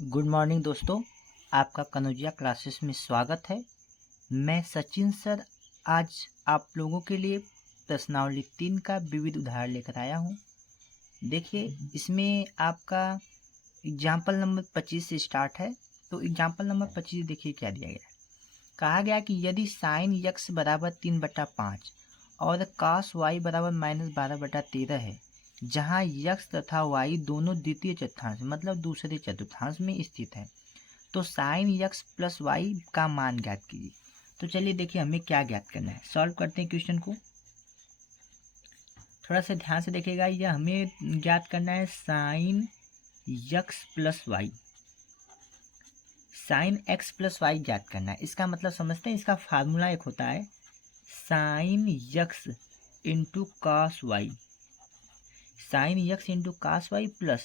Good morning दोस्तों, आपका Kanaujia classes में स्वागत है। मैं सचिन सर आज आप लोगों के लिए प्रश्नावली 3 का विविध उदाहरण लेकर आया हूं। देखिए, इसमें आपका एग्जाम्पल नंबर 25 से स्टार्ट है। तो एग्जाम्पल नंबर 25 देखिए क्या दिया गया है। कहा गया कि यदि साइन यक्स बराबर 3/5 और कास वाई बराबर -12/13 है, जहाँ यक्स तथा वाई दोनों द्वितीय चतुर्थांश मतलब दूसरे चतुर्थांश में स्थित है, तो साइन यक्स प्लस वाई का मान ज्ञात कीजिए। तो चलिए देखिए हमें क्या ज्ञात करना है। सॉल्व करते हैं क्वेश्चन को। थोड़ा सा ध्यान से देखिएगा। यह हमें ज्ञात करना है sine x plus y, sine x plus y ज्ञात करना है। इसका मतलब समझते हैं, इसका फार्मूला एक होता है sine x into cos y, sine x into cos y plus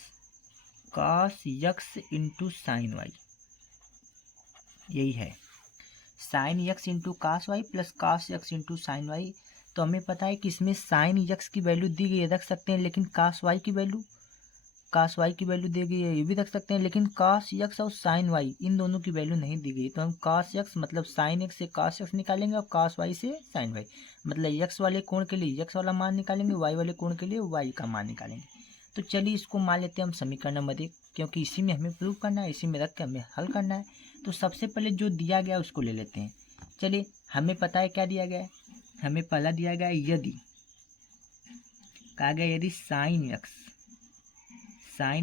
cos x into sine y. यही है sine x into cos y plus cos x into sine y. तो हमें पता है कि इसमें साइन यक्स की वैल्यू दी गई है, रख सकते हैं, लेकिन कास वाई की वैल्यू दी गई है, ये भी रख सकते हैं, लेकिन कास यक्स और साइन वाई इन दोनों की वैल्यू नहीं दी गई। तो हम कास यक्स मतलब साइन एक्स से कास यक्स निकालेंगे और कास वाई से साइन वाई, मतलब यक्स वाले कोण के लिए यक्स वाला मान निकालेंगे, वाई वाले कोण के लिए वाई का मान निकालेंगे। तो चलिए इसको मान लेते हैं हम समीकरण नंबर 1, क्योंकि इसी में हमें प्रूव करना है, इसी में रख के हमें हल करना है। तो सबसे पहले जो दिया गया उसको ले लेते हैं। चलिए, हमें पता है क्या दिया गया है। हमें पहला दिया गया है यदि, कहा गया यदि साइन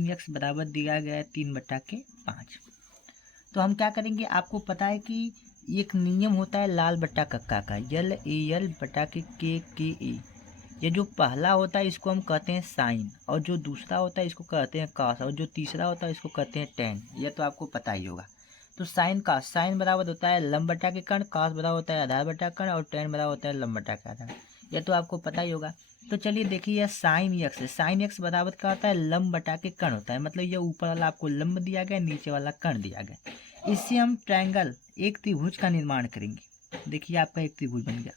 यक्स बराबर दिया गया है 3/5। तो हम क्या करेंगे, आपको पता है कि एक नियम होता है लाल बट्टा कक्का का, यल ए यल बटा के ए। ये जो पहला होता है इसको हम कहते हैं साइन, और जो दूसरा होता है इसको कहते हैं कास, और जो तीसरा होता है इसको कहते हैं टेन। ये तो आपको पता ही होगा। तो साइन कास, साइन बराबर होता है लंब बटा के कर्ण, कास बराबर होता है आधार बटा कर्ण, और टेन बराबर होता है लंब बटा के आधार। ये तो आपको पता ही होगा। तो चलिए देखिए, यह साइन यक्स है। साइन यक्स बराबर क्या होता है, लंब बटा के कर्ण होता है, मतलब ये ऊपर वाला आपको लंब दिया गया, नीचे वाला कर्ण दिया गया। इससे हम ट्रायंगल एक त्रिभुज का निर्माण करेंगे। देखिए आपका एक त्रिभुज बन गया।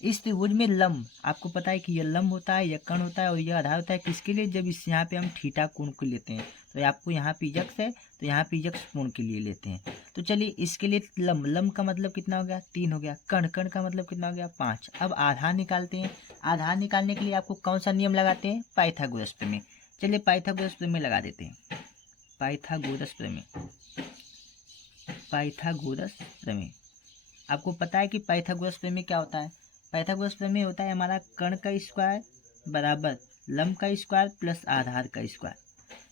इस त्रिभुज में लंब आपको पता है कि यह लंब होता है, यह कर्ण होता है, और यह आधार होता है। किसके लिए, जब इस यहाँ पे हम थीटा कोण को लेते हैं, तो आपको यहाँ पे यक्स है तो यहाँ पे यक्स कोण के लिए लेते हैं। तो चलिए इसके लिए लंब का मतलब कितना हो गया, 3 हो गया। कर्ण का मतलब कितना हो गया, 5। अब आधार निकालते हैं। आधार निकालने के लिए आपको कौन सा नियम लगाते हैं, पाइथागोरस प्रमेय। चलिए पाइथागोरस प्रमेय लगा देते हैं। पाइथागोरस प्रमेय आपको पता है कि पाइथागोरस प्रमेय क्या होता है। पाइथागोरस प्रमेय होता है हमारा कर्ण का स्क्वायर बराबर लंब का स्क्वायर प्लस आधार का स्क्वायर।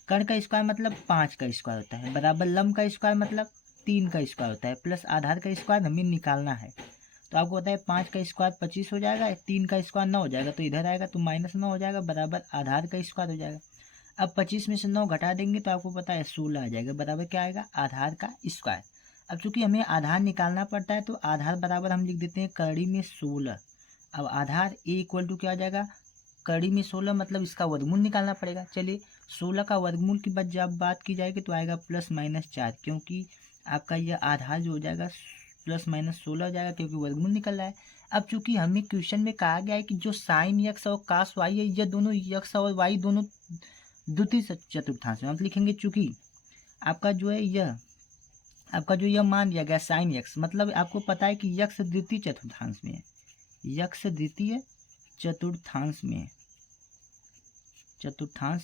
कर्ण का स्क्वायर मतलब 5 का स्क्वायर होता है, बराबर लंब का स्क्वायर मतलब 3 का स्क्वायर होता है, प्लस आधार का स्क्वायर हमें निकालना है। तो आपको पता है 5 का स्क्वायर 25 हो जाएगा, 3 का स्क्वायर 9 हो जाएगा, तो इधर आएगा तो -9 हो जाएगा, बराबर आधार का स्क्वायर हो जाएगा। अब 25 में से 9 घटा देंगे तो आपको पता है 16 आ जाएगा, बराबर क्या आएगा, आधार का स्क्वायर। अब चूंकि हमें आधार निकालना पड़ता है तो आधार बराबर हम लिख देते हैं कड़ी में 16। अब आधार ए इक्वल टू क्या आ जाएगा, कड़ी में 16 मतलब इसका वर्गमूल निकालना पड़ेगा। चलिए 16 का वर्गमूल की जब बात की जाएगी तो आएगा +-4, क्योंकि आपका यह आधार जो हो जाएगा +-16 हो जाएगा, क्योंकि वर्गमूल निकल रहा है। अब चूंकि हमें क्वेश्चन में कहा गया है कि जो साइन यक्स और कास वाई है, यह दोनों यक्स और वाई दोनों द्वितीय चतुर्थांश में हम लिखेंगे। चूंकि आपका जो है यह मान दिया गया साइन यक्स, मतलब आपको पता है कि यक्स द्वितीय चतुर्थांश में है, यक्स द्वितीय चतुर्थांश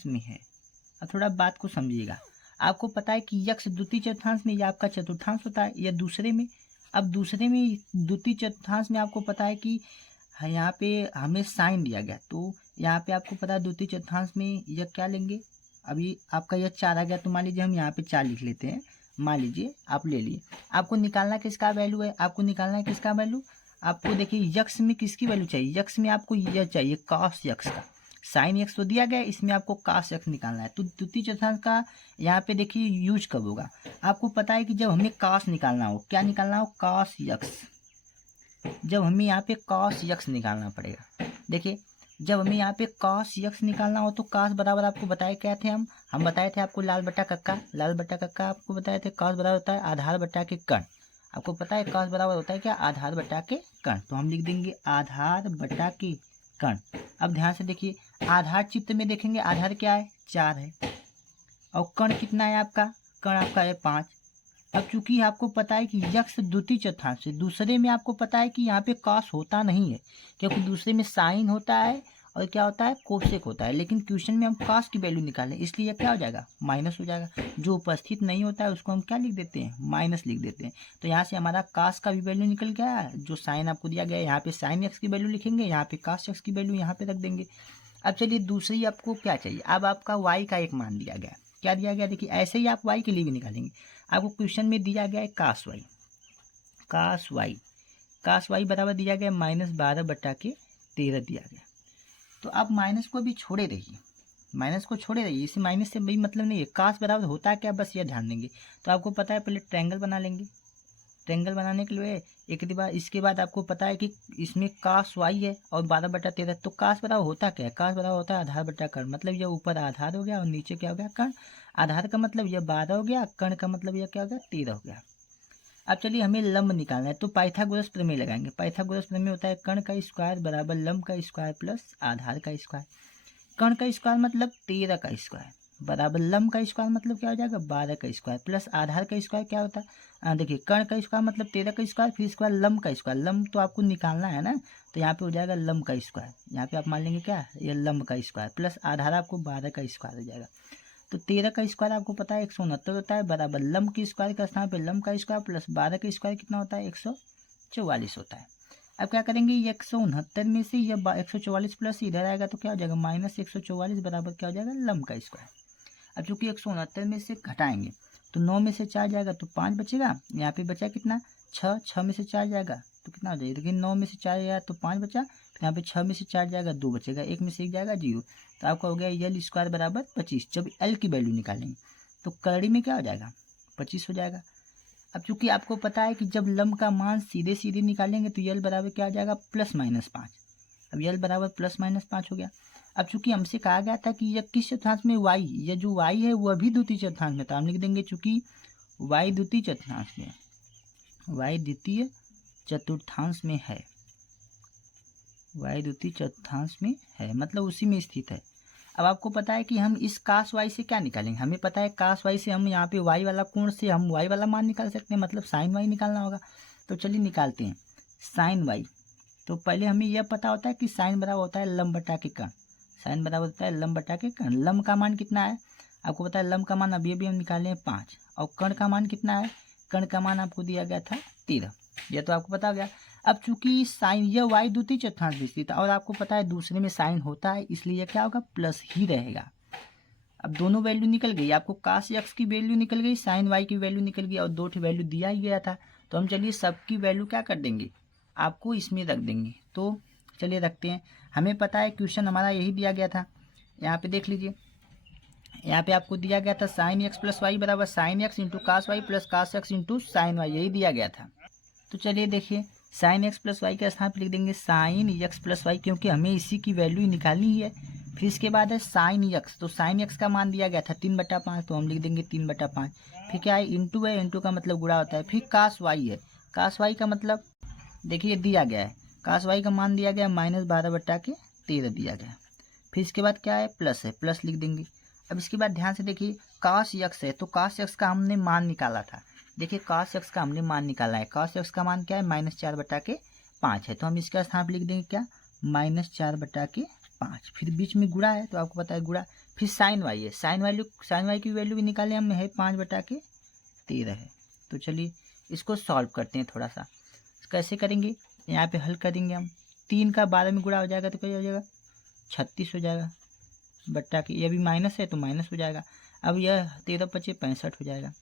में है। अब थोड़ा बात को समझिएगा। आपको पता है कि यक्स द्वितीय चतुर्थांश में यह आपका चतुर्थांश होता है, या दूसरे में। अब दूसरे में द्वितीय चतुर्थांश में आपको पता है कि यहाँ पे हमें साइन दिया गया, तो यहाँ पे आपको पता है द्वितीय चतुर्थांश में यह क्या लेंगे। अभी आपका यह 4 आ गया, तो मान लीजिए हम यहाँ पे 4 लिख लेते हैं। मान लीजिए आप ले लिए। आपको निकालना किसका वैल्यू है, आपको निकालना है किसका वैल्यू। आपको देखिए यक्स में किसकी वैल्यू चाहिए, यक्स में आपको यह चाहिए कास यक्स का। साइन यक्स तो दिया गया है, इसमें आपको कास यक्स निकालना है। तो द्वितीय चतुर्थांश का यहाँ पे देखिए यूज कब होगा। आपको पता है कि जब हमें कास निकालना हो, क्या निकालना हो, कास यक्स। जब हमें यहाँ पे कास यक्स निकालना पड़ेगा। देखिए जब हमें यहाँ पे कास यक्स निकालना हो तो कास बराबर आपको बताए क्या थे, हम बताए थे आपको लाल बट्टा कक्का आपको बताए थे। कास बराबर होता है आधार बट्टा के कर्ण। आपको पता है कास बराबर होता है क्या, आधार बट्टा के कर्ण। तो हम लिख देंगे आधार बट्टा के कर्ण। अब ध्यान से देखिए, आधार चित्र में देखेंगे, आधार क्या है, 4 है, और कर्ण कितना है आपका कण आपका है 5। अब चूंकि आपको पता है कि यक्स द्वितीय चतुर्थांश है, दूसरे में आपको पता है कि यहाँ पे कॉस होता नहीं है, क्योंकि दूसरे में साइन होता है और क्या होता है, कोसेक होता है। लेकिन क्वेश्चन में हम कॉस की वैल्यू निकालें, इसलिए क्या हो जाएगा, माइनस हो जाएगा। जो उपस्थित नहीं होता है उसको हम क्या लिख देते हैं, माइनस लिख देते हैं। तो यहाँ से हमारा कॉस का भी वैल्यू निकल गया, जो साइन आपको दिया गया है यहाँ पे साइन एक्स की वैल्यू लिखेंगे, यहाँ पे कॉस एक्स की वैल्यू यहाँ पे रख देंगे। अब चलिए दूसरी आपको क्या चाहिए, अब आपका वाई का एक मान दिया गया, क्या दिया गया, देखिए ऐसे ही आप वाई के लिए भी निकालेंगे। आपको क्वेश्चन में दिया गया है कास वाई, कास वाई बराबर दिया गया -12/13 दिया गया। तो आप माइनस को भी छोड़े रहिए, माइनस को छोड़े रहिए, इसे माइनस से भी मतलब नहीं है। कास बराबर होता है क्या, बस ये ध्यान देंगे। तो आपको पता है पहले ट्रायंगल बना लेंगे, ट्रायंगल बनाने के लिए एक बार इसके बाद आपको पता है कि इसमें कास वाई है और 12/13। तो कास बराबर होता क्या है, कास बराबर होता है आधार बटा कर्ण, मतलब ये ऊपर आधार हो गया और नीचे क्या हो गया, कर्ण। आधार का मतलब यह 12 हो गया, कर्ण का मतलब यह क्या हो गया, 13 हो गया। अब चलिए हमें लंब निकालना है, तो पाइथागोरस प्रमेय लगाएंगे। पाइथागोरस प्रमेय होता है कर्ण का स्क्वायर बराबर लंब का स्क्वायर प्लस आधार का स्क्वायर। कर्ण का स्क्वायर मतलब 13 का स्क्वायर बराबर लंब का स्क्वायर मतलब क्या हो जाएगा, 12 का स्क्वायर प्लस आधार का स्क्वायर क्या होता है, देखिए कर्ण का स्क्वायर मतलब 13 का स्क्वायर, फिर स्क्वायर लंब का स्क्वायर, लंब तो आपको निकालना है ना, तो यहाँ पे हो जाएगा लंब का स्क्वायर, यहाँ पे आप मान लेंगे क्या, ये लंब का स्क्वायर प्लस आधार आपको 12 का स्क्वायर हो जाएगा। तो 13 का स्क्वायर आपको पता है 169 होता है बराबर लंब के स्क्वायर का स्थान पे लंब का स्क्वायर प्लस 12 का स्क्वायर कितना होता है, 144 होता है। अब क्या करेंगे, ये 169 में से ये 144 प्लस इधर आएगा तो क्या हो जाएगा, -144 बराबर क्या हो जाएगा, लंब का स्क्वायर। अब चूंकि 169 में से घटाएंगे तो 9 में से 4 जाएगा तो 5 बचेगा, यहाँ पे बचा कितना, 6 में से 4 जाएगा तो कितना हो जाएगा, देखिए 9 में से 4 जाएगा तो 5 बचा, फिर यहाँ पे 6 में से 4 जाएगा 2 बचेगा, 1 में से 1 जाएगा 0। तो आपका हो गया यल स्क्वायर बराबर 25। जब एल की वैल्यू निकालेंगे तो कड़ी में क्या हो जाएगा, 25 हो जाएगा। अब चूंकि आपको पता है कि जब लंब का मान सीधे सीधे निकालेंगे तो यल बराबर क्या हो जाएगा, +-5। अब यल बराबर +-5 हो गया। अब चूंकि हमसे कहा गया था कि यह किस चतुर्थांश में वाई, यह जो वाई है वह भी द्वितीय चतुर्थांश में था, हम लिख देंगे चूंकि वाई द्वितीय चतुर्थांश में, वाई द्वितीय चतुर्थांश में है, वाई द्वितीय चतुर्थांश में है मतलब उसी में स्थित है। अब आपको पता है कि हम इस कास वाई से क्या निकालेंगे, हमें पता है कास वाई से हम यहाँ पे वाई वाला कोण से हम वाई वाला मान निकाल सकते हैं, मतलब साइन वाई निकालना होगा। तो चलिए निकालते हैं साइन वाई। तो पहले हमें यह पता होता है कि साइन बराबर होता है लंब बटा के कर्ण, साइन बराबर होता है लंब बटा के कर्ण। लंब का मान कितना है, आपको पता है लंब का मान अभी हम निकाले हैं 5, और कर्ण का मान कितना है, कर्ण का मान आपको दिया गया था 13, यह तो आपको पता हो गया। अब चूंकि साइन यह वाई द्वितीय चतुर्थांश में स्थित है और आपको पता है दूसरे में साइन होता है, इसलिए क्या होगा, प्लस ही रहेगा। अब दोनों वैल्यू निकल गई, आपको कास एक्स की वैल्यू निकल गई, साइन वाई की वैल्यू निकल गई और 2 वैल्यू दिया ही गया था। तो हम चलिए सबकी वैल्यू क्या कर देंगे, आपको इसमें रख देंगे। तो चलिए रखते हैं, हमें पता है क्वेश्चन हमारा यही दिया गया था। यहाँ पे देख लीजिए, यहाँ पे आपको दिया गया था साइन एक्स प्लस वाई बराबर sine x into cos y plus cos x into sine y, यही दिया गया था। तो चलिए देखिए साइन एक्स प्लस वाई के स्थान पर लिख देंगे साइन एक्स प्लस वाई, क्योंकि हमें इसी की वैल्यू निकालनी ही है। फिर इसके बाद है साइन एक्स, तो साइन एक्स का मान दिया गया था 3/5, तो हम लिख देंगे 3/5। फिर क्या है, इंटू है, इंटू का मतलब गुणा होता है। फिर कास वाई है, कास वाई का मतलब देखिए दिया गया है, कास वाई का मान दिया गया -12/13 दिया गया। फिर इसके बाद क्या है, प्लस है, प्लस लिख देंगे। अब इसके बाद ध्यान से देखिए कास एक्स है, तो कास एक्स का हमने मान निकाला था, देखिए कास एक्स का हमने मान निकाला है, कास एक्स का मान क्या है, -4/5 है, तो हम इसका स्थान पर लिख देंगे क्या, -4/5। फिर बीच में गुणा है तो आपको पता है गुणा। फिर साइन वाई है, साइन वाई की वैल्यू भी निकाले हमने है 5/13 है। तो चलिए इसको सॉल्व करते हैं थोड़ा सा, कैसे करेंगे, यहाँ पे हल करेंगे हम, 3 का 12 में गुणा हो जाएगा तो क्या हो जाएगा, 36 हो जाएगा बट्टा के, ये भी माइनस है तो माइनस हो जाएगा। अब यह 13 × 5 = 65 हो जाएगा।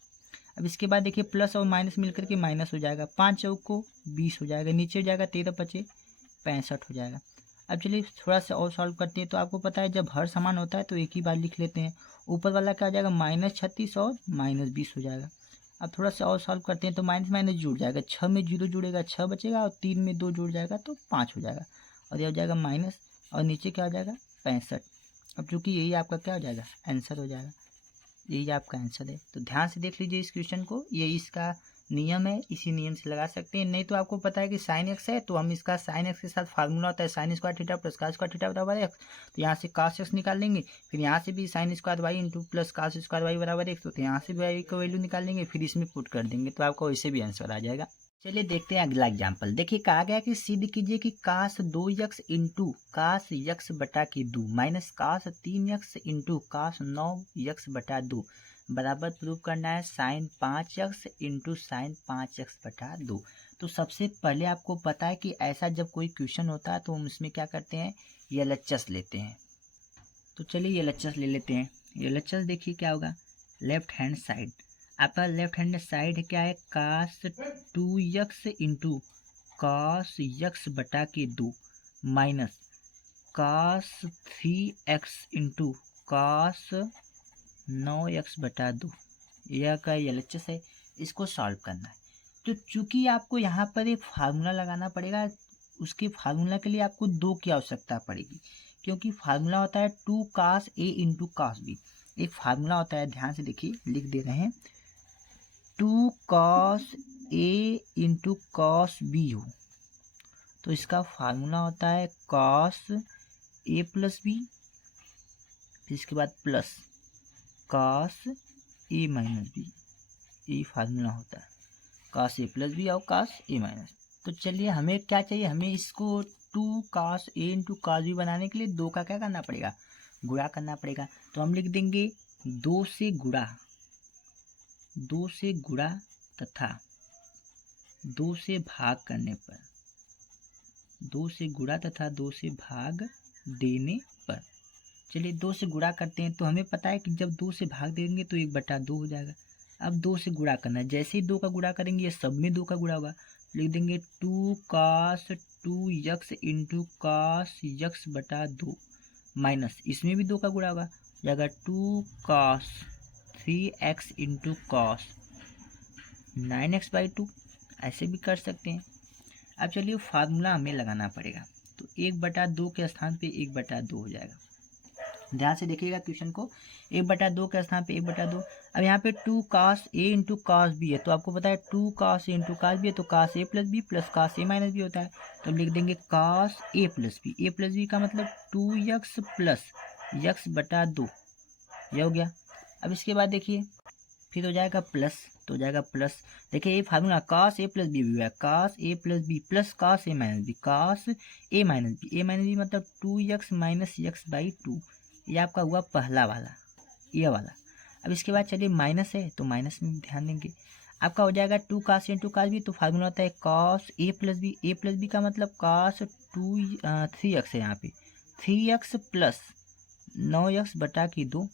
अब इसके बाद देखिए प्लस और माइनस मिलकर के माइनस हो जाएगा, 5 चौक को 20 हो जाएगा, नीचे हो जाएगा 13 × 5 = 65 हो जाएगा। अब चलिए थोड़ा सा और सॉल्व करते हैं, तो आपको पता है जब हर समान होता है तो एक ही बार लिख लेते हैं। ऊपर वाला क्या हो जाएगा, -36 और -20 हो जाएगा। अब थोड़ा सा और सॉल्व करते हैं, तो माइनस माइनस जुड़ जाएगा, 6 में 0 जुड़ेगा 6 बचेगा, और 3 में 2 जुड़ जाएगा तो 5 हो जाएगा, और ये हो जाएगा माइनस, और नीचे क्या हो जाएगा 65। अब चूँकि यही आपका क्या हो जाएगा, आंसर हो जाएगा, यही आपका आंसर है। तो ध्यान से देख लीजिए इस क्वेश्चन को, ये इसका नियम है, इसी नियम से लगा सकते हैं। नहीं तो आपको पता है कि साइन एक्स है तो हम इसका साइन एक्स के साथ फार्मूला होता है sine square theta plus cos square theta बराबर एक्स, तो यहाँ से कॉस एक्स निकाल लेंगे, फिर यहाँ से भी sine square y into plus cos square y बराबर एक्स, तो यहाँ से भी वाई का वैल्यू निकाल लेंगे, फिर इसमें पुट कर देंगे, तो आपको वैसे भी आंसर आ जाएगा। चलिए देखते हैं अगला एग्जाम्पल। देखिए कहा गया कि सिद्ध कीजिए कि कास 2x इंटू कास यक्स बटा के 2 minus cos 3x into cos 9x बटा 2 बराबर प्रूव करना है sign 5x into sine 5x बटा 2। तो सबसे पहले आपको पता है कि ऐसा जब कोई क्वेश्चन होता है तो हम इसमें क्या करते हैं, एलएचएस लेते हैं। तो चलिए एलएचएस ले लेते हैं। एलएचएस देखिए क्या होगा, लेफ्ट हैंड साइड आपका लेफ्ट हैंड साइड क्या है, कास 2x इंटू कास यक्स बटा के 2 minus cos 3x into cos 9x बटा 2, यह का एलएचएस है। इसको सॉल्व करना है। तो चूंकि आपको यहाँ पर एक फार्मूला लगाना पड़ेगा, उसके फार्मूला के लिए आपको 2 की आवश्यकता पड़ेगी, क्योंकि फार्मूला होता है 2 कास ए इंटू कास बी। एक फार्मूला होता है, ध्यान से देखिए, लिख दे रहे हैं 2 cos A into cos B हो, तो इसका फार्मूला होता है कॉस ए प्लस बी, फिर इसके बाद plus cos A minus B, ये फार्मूला होता है कॉस ए प्लस बी और कॉस ए माइनस। तो चलिए हमें क्या चाहिए, हमें इसको 2 cos A into cos B बनाने के लिए 2 का क्या करना पड़ेगा, गुणा करना पड़ेगा। तो हम लिख देंगे 2 से गुणा तथा 2 से भाग करने पर, 2 से गुणा तथा 2 से भाग देने पर। चलिए 2 से गुणा करते हैं, तो हमें पता है कि जब 2 से भाग देंगे तो 1/2 हो जाएगा। अब 2 से गुणा करना है, जैसे ही 2 का गुणा करेंगे ये सब में 2 का गुणा होगा, लिख देंगे 2 कास 2x इंटू कास यक्स बटा 2 माइनस इसमें भी 2 का गुणा होगा, जाएगा 2 कास 3x into cos 9x by 2, ऐसे भी कर सकते हैं। अब चलिए फार्मूला हमें लगाना पड़ेगा, तो 1/2 के स्थान पे 1/2 हो जाएगा। ध्यान से देखिएगा क्वेश्चन को, 1/2 के स्थान पे 1/2। अब यहाँ पे 2 कास ए इंटू कास बी है, तो आपको पता है 2 कास ए इंटू कास बी है तो कास ए प्लस बी प्लस कास ए माइनस बी होता है। तो अब लिख देंगे कास ए प्लस बी, ए प्लस बी का मतलब 2x प्लस यक्स बटा 2, यह हो गया। अब इसके बाद देखिए फिर हो जाएगा प्लस, तो हो जाएगा प्लस, देखिए ये फार्मूला कास ए प्लस बी भी हुआ है, कास ए प्लस बी प्लस कास ए माइनस बी, कास ए माइनस बी मतलब 2x माइनस यक्स बाई 2, ये आपका हुआ पहला वाला, ये वाला। अब इसके बाद चलिए माइनस है तो माइनस में ध्यान देंगे, आपका हो जाएगा 2 कास इंटू कास बी, तो फार्मूला होता है कास ए प्लस बी का मतलब कास 3x है, यहाँ पे 3x प्लस 9x बटा की 2,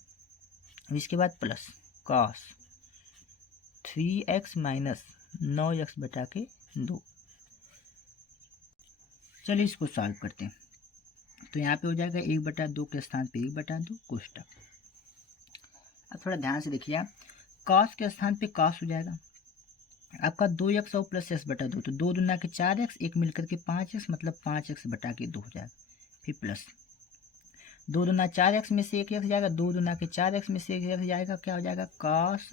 इसके बाद plus cos 3x minus 9x बटा के 2। चलिए इसको सॉल्व करते हैं, तो यहाँ पे हो जाएगा 1/2 के स्थान पे 1/2 कोष्टक। अब थोड़ा ध्यान से देखिए, कॉस के स्थान पे कॉस हो जाएगा आपका 2x और प्लस x बटा 2, तो 2 दूना के 4x, एक मिलकर के 5x मतलब 5x बटा के 2 हो जाएगा, फिर प्लस 2 दूना 4x में से 1x जाएगा, 2 दूना के 4x में से 1x जाएगा, क्या हो जाएगा कॉस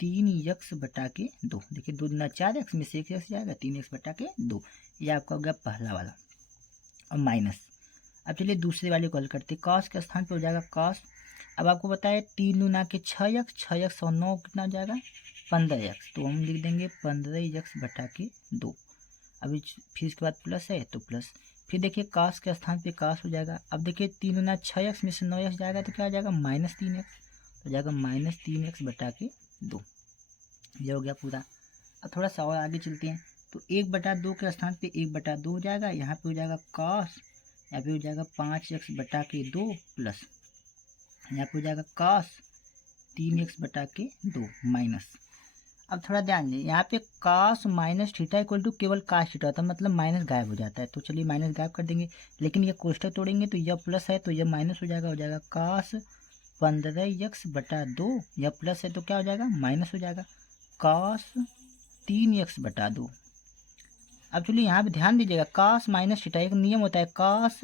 3x बटा के 2। देखिए 2 दूना 4x में से 1x जाएगा, 3x बटा के 2, ये आपका हो गया पहला वाला। और माइनस, अब चलिए दूसरे वाले को हल करते, कॉस के स्थान पे हो जाएगा कॉस, अब आपको पता है 3 दूना के 6x और 9 कितना हो जाएगा 15x, तो हम लिख देंगे 15x बटा के 2। अभी फिर इसके बाद प्लस है तो प्लस, फिर देखिए कॉस के स्थान पे कॉस हो जाएगा। अब देखिए 3 दूना 6x में से 9x जाएगा तो क्या हो जाएगा -3x, तो जाएगा -3x बटा के 2, ये हो गया पूरा। अब थोड़ा सा और आगे चलते हैं, तो 1/2 के स्थान पे 1/2 हो जाएगा, यहाँ पे हो जाएगा कॉस, यहाँ पे हो जाएगा 5x बटा के 2 प्लस यहाँ पे हो जाएगा कॉस 3x बटा के 2 माइनस। अब थोड़ा ध्यान दें, यहाँ पे cos minus theta equal to केवल कॉस थीटा होता है, मतलब माइनस गायब हो जाता है, तो चलिए माइनस गायब कर देंगे, लेकिन ये कोष्टक तोड़ेंगे तो यह प्लस है तो यह माइनस हो जाएगा कॉस 15x बटा 2, यह प्लस है तो क्या हो जाएगा माइनस हो जाएगा कॉस 3x बटा 2। अब चलिए यहाँ पे ध्यान दीजिएगा, कॉस माइनस थीटा एक नियम होता है, cos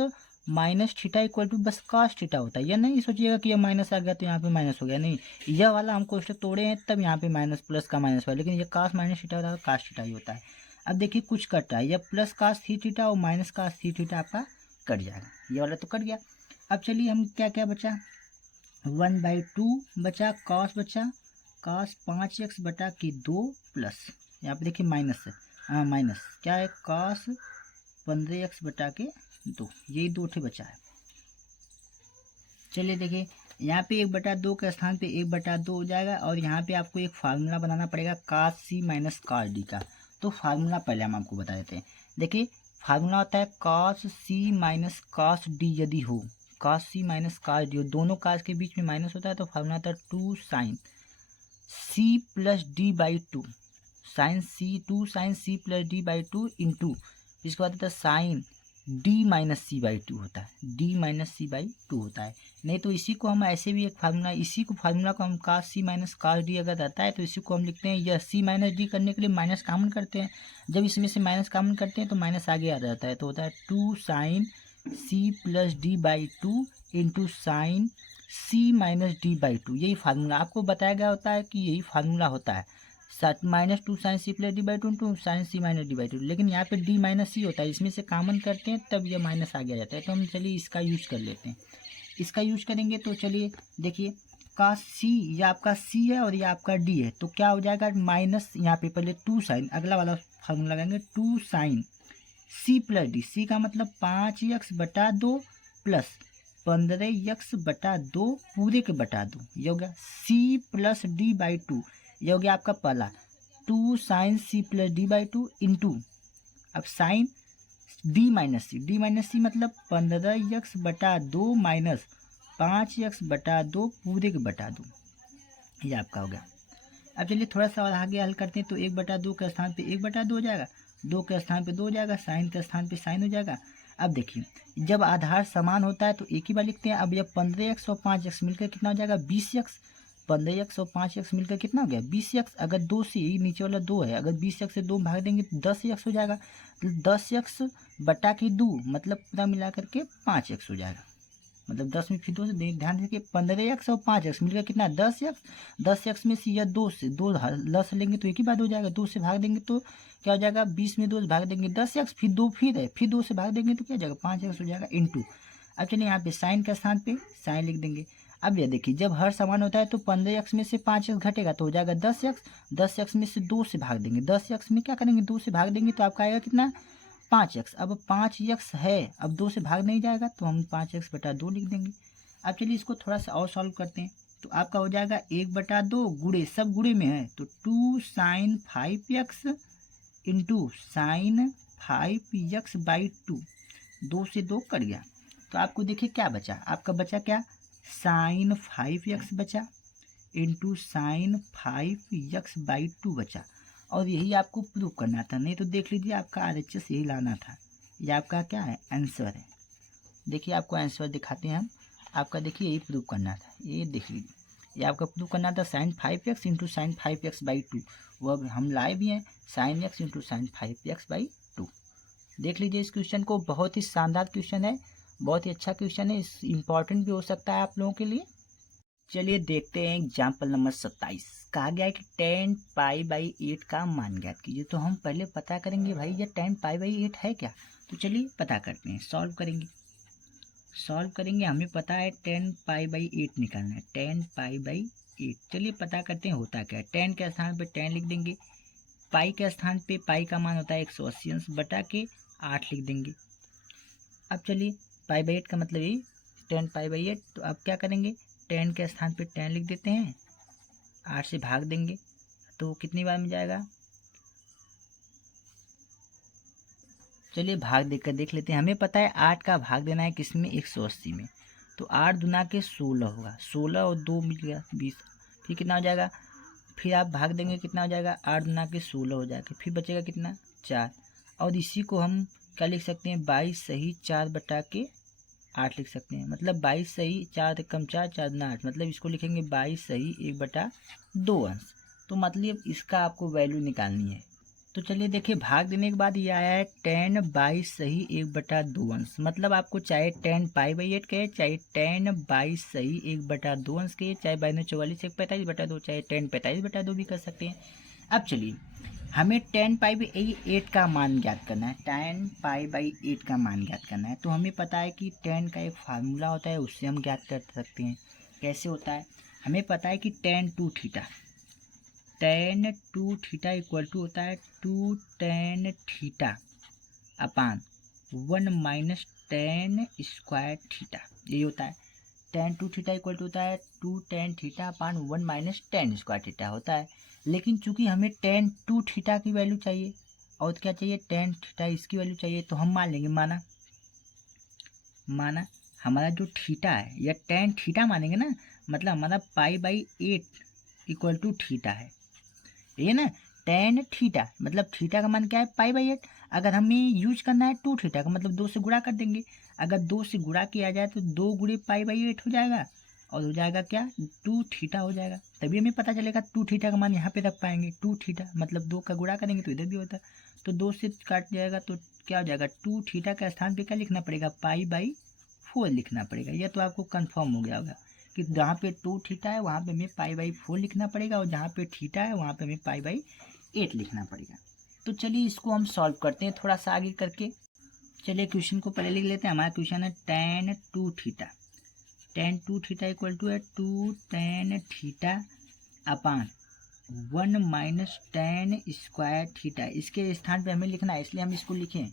minus theta equal to बस कॉस थीटा होता है। यह नहीं सोचिएगा कि यह माइनस आ गया तो यहाँ पे माइनस हो गया, नहीं, यह वाला हम कोष्टक तोड़े हैं तब यहाँ पे माइनस प्लस का माइनस हुआ, लेकिन ये कॉस माइनस थीटा होता है, कॉस थीटा ही होता है। अब देखिए कुछ कट रहा है, यह प्लस कॉस थी थीटा और माइनस कॉस थी थीटा आपका कट जाएगा, ये वाला तो कट गया। अब चलिए हम क्या क्या बचा, 1/2 बचा, कॉस बचा, कॉस 5x बटा की 2 प्लस, यहाँ पे देखिए माइनस है, हाँ माइनस क्या है, कॉस 15x बटा के 2, यही 2 ठे बचा है। चलिए देखिए यहाँ पे 1/2 के स्थान पे 1/2 हो जाएगा, और यहाँ पे आपको एक फार्मूला बनाना पड़ेगा cos c minus cos d का। तो फार्मूला पहले हम आपको बता देते हैं। देखिए फार्मूला होता है cos c minus cos d, यदि हो cos c minus cos d हो, दोनों cos के बीच में माइनस होता है तो फार्मूला आता है 2 sin c plus d by 2, sine c 2 sine c plus d by 2 into, इसके बाद होता है sine d minus c by 2 होता है, d माइनस सी बाई 2 होता है। नहीं तो इसी को हम ऐसे भी एक फार्मूला, इसी को फार्मूला को हम cos c minus cos d अगर रहता है तो इसी को हम लिखते हैं, यह c माइनस d करने के लिए माइनस कॉमन करते हैं, जब इसमें से माइनस कॉमन करते हैं तो माइनस आगे आ जाता है, तो होता है 2 sine c plus d by 2 into sine c minus d by 2, यही फार्मूला आपको बताया गया होता है कि यही फार्मूला होता है, -2 sine c plus d by 2 into sine c minus d by 2, लेकिन यहाँ पे डी माइनस सी होता है, इसमें से कॉमन करते हैं तब ये माइनस आगे आ जाता है, तो हम चलिए इसका यूज कर लेते हैं। इसका यूज करेंगे तो चलिए देखिए का सी, ये आपका सी है और ये आपका डी है, तो क्या हो जाएगा माइनस, यहाँ पे पहले 2 साइन, अगला वाला फार्मूला लगाएंगे 2 साइन सी प्लस डी, सी का मतलब 5x बटा 2 प्लस 15x बटा 2 पूरे के बटा 2, ये हो गया सी प्लस डी बाई 2, ये हो गया आपका पहला 2 sine c plus d by 2 into, अब साइन डी माइनस सी मतलब 15x बटा 2 माइनस 5x बटा 2 पूरे के बटा 2, ये आपका हो गया। अब चलिए थोड़ा सा और आगे हल करते हैं, तो 1/2 के स्थान पे 1/2 हो जाएगा, 2 के स्थान पे 2 हो जाएगा, साइन के स्थान पे साइन हो जाएगा। अब देखिए जब आधार समान होता है तो एक ही बार लिखते हैं। अब जब 15x और 5x मिलकर कितना हो जाएगा 20x, 15x और 5x मिलकर कितना हो गया 20x, अगर 2 से ही नीचे वाला 2 है, अगर 20x से 2 भाग देंगे तो 10x हो जाएगा, तो 10x बटा के 2 मतलब पूरा मिला करके 5x हो जाएगा, मतलब 10 में फिर 2 से ध्यान रखिए 15x और 5x मिलकर कितना 10x, 10x में से यह 2 से 2 लस लेंगे तो एक ही बात हो जाएगा, 2 से भाग देंगे तो क्या हो जाएगा 20 में 2 से भाग देंगे 10x, फिर 2 फिर है, फिर 2 से भाग देंगे तो क्या हो जाएगा 5x हो जाएगा इंटू। अब चलिए यहाँ पे साइन के स्थान पे साइन लिख देंगे। अब ये देखिए जब हर समान होता है तो 15x में से 5x घटेगा तो हो जाएगा 10x, 10x में से 2 से भाग देंगे, 10x में क्या करेंगे 2 से भाग देंगे तो आपका आएगा कितना 5x, अब 5x है, अब 2 से भाग नहीं जाएगा तो हम 5x बटा 2 लिख देंगे। अब चलिए इसको थोड़ा सा और सॉल्व करते हैं, तो आपका हो जाएगा 1/2 गुणे, सब गुणे में है तो 2 sign 5x into sine 5x by 2, 2 से 2 कट गया, तो आपको देखिए क्या बचा, आपका बचा क्या साइन 5x बचा इंटू साइन 5x बाई 2 बचा, और यही आपको प्रूव करना था, नहीं तो देख लीजिए आपका RHS यही लाना था, ये आपका क्या है आंसर है। देखिए आपको आंसर दिखाते हैं हम, आपका देखिए यही प्रूव करना था, ये देख लीजिए ये आपका प्रूव करना था sign 5x into sine 5x by 2, वो हम लाए भी हैं sine x into sine 5x by 2। देख लीजिए इस क्वेश्चन को, बहुत ही शानदार क्वेश्चन है, बहुत ही अच्छा क्वेश्चन है, इस इम्पॉर्टेंट भी हो सकता है आप लोगों के लिए। चलिए देखते हैं एग्जाम्पल नंबर 27, कहा गया है कि 10 पाई बाई 8 का मान ज्ञात कीजिए। तो हम पहले पता करेंगे भाई ये 10 पाई बाई 8 है क्या, तो चलिए पता करते हैं, सॉल्व करेंगे हमें पता है 10 पाई बाई 8 निकालना है, 10 पाई बाई 8, चलिए पता करते हैं होता क्या है। 10 के स्थान पे 10 लिख देंगे, पाई के स्थान पे पाई का मान होता है 180 बटा के 8 लिख देंगे। अब चलिए पाई बाई 8 का मतलब ये 10 पाई बाई 8, तो अब क्या करेंगे 10 के स्थान पे 10 लिख देते हैं, 8 से भाग देंगे तो कितनी बार में जाएगा, चलिए भाग देकर देख लेते हैं। हमें पता है 8 का भाग देना है किस में 180 में, तो 8 दूना के 16 होगा, 16 और 2 मिल गया 20, फिर कितना हो जाएगा, फिर आप भाग देंगे कितना हो जाएगा 8 दूना के 16 हो जाएगा, फिर बचेगा कितना 4, और इसी को हम क्या लिख सकते हैं 22 सही 4 बटा के 8 लिख सकते हैं, मतलब 22 सही 4 कम 4 4 दूना 8, मतलब इसको लिखेंगे 22 सही 1/2 अंश। तो मतलब इसका आपको वैल्यू निकालनी है, तो चलिए देखिए, भाग देने के बाद ये आया है 10/, सही 1/2 अंश। मतलब आपको चाहे 10π/8 कहे, चाहे 10/, सही 1/2 अंश कहे, चाहे 44 1/45/2, चाहे 10/45/2 भी कर सकते हैं। अब चलिए, हमें 10π/8 का मान ज्ञात करना है। 10π/8 का मान ज्ञात करना है, तो हमें पता है कि 10 का एक फार्मूला होता है, उससे हम ज्ञात कर सकते हैं। कैसे होता है? हमें पता है कि tan 2θ इक्वल टू होता है 2 tan θ अपान 1 माइनस tan स्क्वायर थीटा। यही होता है। tan 2θ इक्वल टू होता है 2 tan θ अपान 1 माइनस tan स्क्वायर थीटा होता है। लेकिन चूंकि हमें tan 2θ की वैल्यू चाहिए और क्या चाहिए, tan θ इसकी वैल्यू चाहिए, तो हम मान लेंगे माना हमारा जो थीटा है या tan θ मानेंगे ना, मतलब हमारा π/8 इक्वल टू थीटा है, ये ना। tan θ मतलब थीटा का मान क्या है, π/8। अगर हमें यूज करना है 2θ का, मतलब 2 से गुणा कर देंगे। अगर 2 से गुणा किया जाए तो 2 गुणे π/8 हो जाएगा, और हो जाएगा क्या, 2θ हो जाएगा। तभी हमें पता चलेगा 2θ का मान यहाँ पे रख पाएंगे। 2θ मतलब 2 का गुणा करेंगे तो इधर भी होता है, तो 2 से काट जाएगा तो क्या हो जाएगा, 2θ का स्थान पे क्या लिखना पड़ेगा, π/4 लिखना पड़ेगा। यह तो आपको कन्फर्म हो गया होगा कि जहाँ पे 2θ है वहाँ पे हमें π/4 लिखना पड़ेगा, और जहाँ पे थीटा है वहाँ पे हमें π/8 लिखना पड़ेगा। तो चलिए इसको हम सॉल्व करते हैं थोड़ा सा आगे करके। चलिए क्वेश्चन को पहले लिख लेते हैं। हमारा क्वेश्चन है tan 2θ इक्वल टू है 2 tan θ अपान 1 माइनस tan स्क्वायर थीटा। इसके स्थान पे हमें लिखना है, इसलिए हम इसको लिखें।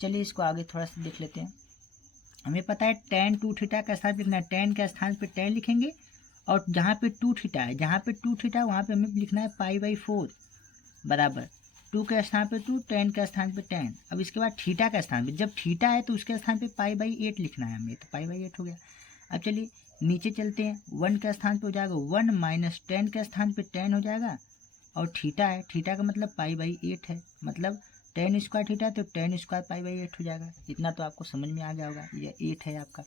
चलिए इसको आगे थोड़ा सा देख लेते हैं। हमें पता है tan 2θ का स्थान पे लिखना है, tan के स्थान पे tan लिखेंगे, और जहाँ पे 2θ है, वहाँ पे हमें लिखना है π/4 बराबर 2 के स्थान पे 2, tan के स्थान पे tan। अब इसके बाद थीटा का स्थान पे, जब थीटा है तो उसके स्थान पे π/8 लिखना है हमें, तो π/8 हो गया। अब चलिए नीचे चलते हैं। 1 के स्थान पे हो जाएगा 1 माइनस tan के स्थान पे tan हो जाएगा, और थीटा है, थीटा का मतलब π/8 है, मतलब tan स्क्वायर थीटा है तो tan स्क्वायर π/8 हो जाएगा। इतना तो आपको समझ में आ गया होगा, ये 8 है आपका।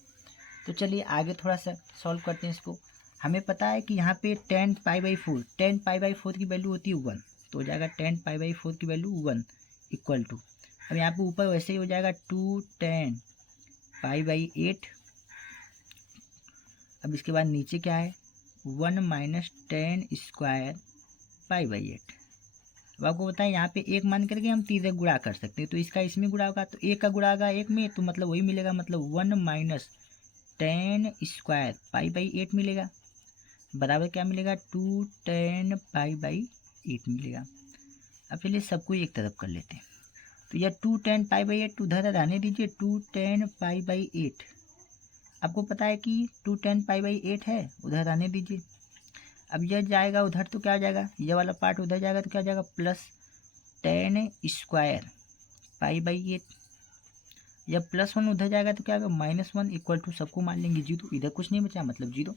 तो चलिए आगे थोड़ा सा सॉल्व करते हैं इसको। हमें पता है कि यहाँ पे tan π/4 की वैल्यू होती है 1, तो हो जाएगा tan π/4 की वैल्यू 1 इक्वल टू, अब यहाँ पे ऊपर वैसे ही हो जाएगा 2 tan π/8। अब इसके बाद नीचे क्या है, 1 माइनस tan स्क्वायर π/8। अब आपको बताएं यहाँ पे एक मान करके हम 3 से गुणा कर सकते हैं, तो इसका इसमें गुणा होगा, तो एक का गुणा होगा एक में, तो मतलब वही मिलेगा, मतलब 1 माइनस tan स्क्वायर π/8 मिलेगा, बराबर क्या मिलेगा, 2 tan π/8 मिलेगा। अब चलिए सबको एक तरफ कर लेते हैं। तो यह 2 tan π/8 उधर रहने दीजिए, 2 tan π/8। आपको पता है कि 2 tan π/8 है, उधर रहने दीजिए। अब यह जाएगा उधर तो क्या हो जाएगा, यह वाला पार्ट उधर जाएगा तो क्या हो जाएगा, प्लस tan स्क्वायर π/8। जब +1 उधर जाएगा तो क्या होगा, -1 इक्वल टू, सबको मान लेंगे 0, इधर कुछ नहीं बचा मतलब 0।